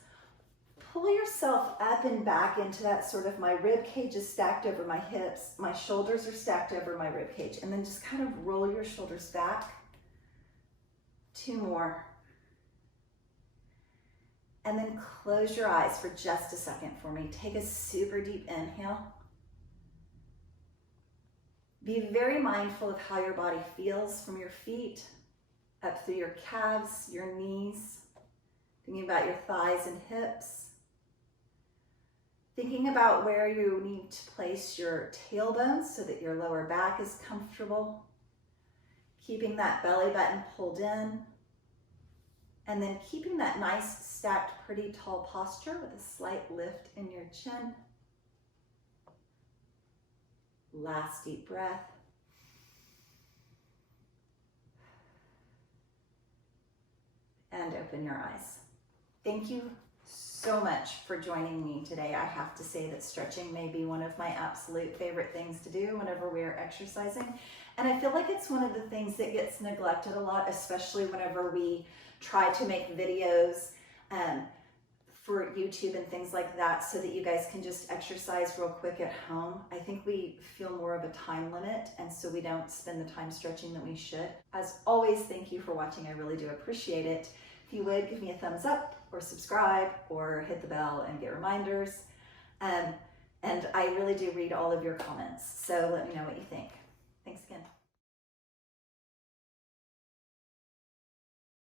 Pull yourself up and back into that sort of, my rib cage is stacked over my hips. My shoulders are stacked over my rib cage. And then just kind of roll your shoulders back. 2 more. And then close your eyes for just a second for me. Take a super deep inhale. Be very mindful of how your body feels from your feet up through your calves, your knees, thinking about your thighs and hips, thinking about where you need to place your tailbone so that your lower back is comfortable. Keeping that belly button pulled in, and then keeping that nice stacked pretty tall posture with a slight lift in your chin. Last deep breath. And open your eyes. Thank you so much for joining me today. I have to say that stretching may be one of my absolute favorite things to do whenever we are exercising. And I feel like it's one of the things that gets neglected a lot, especially whenever we try to make videos for YouTube and things like that so that you guys can just exercise real quick at home. I think we feel more of a time limit, and so we don't spend the time stretching that we should. As always, thank you for watching. I really do appreciate it. If you would, give me a thumbs up or subscribe or hit the bell and get reminders. And I really do read all of your comments, so let me know what you think. Thanks again.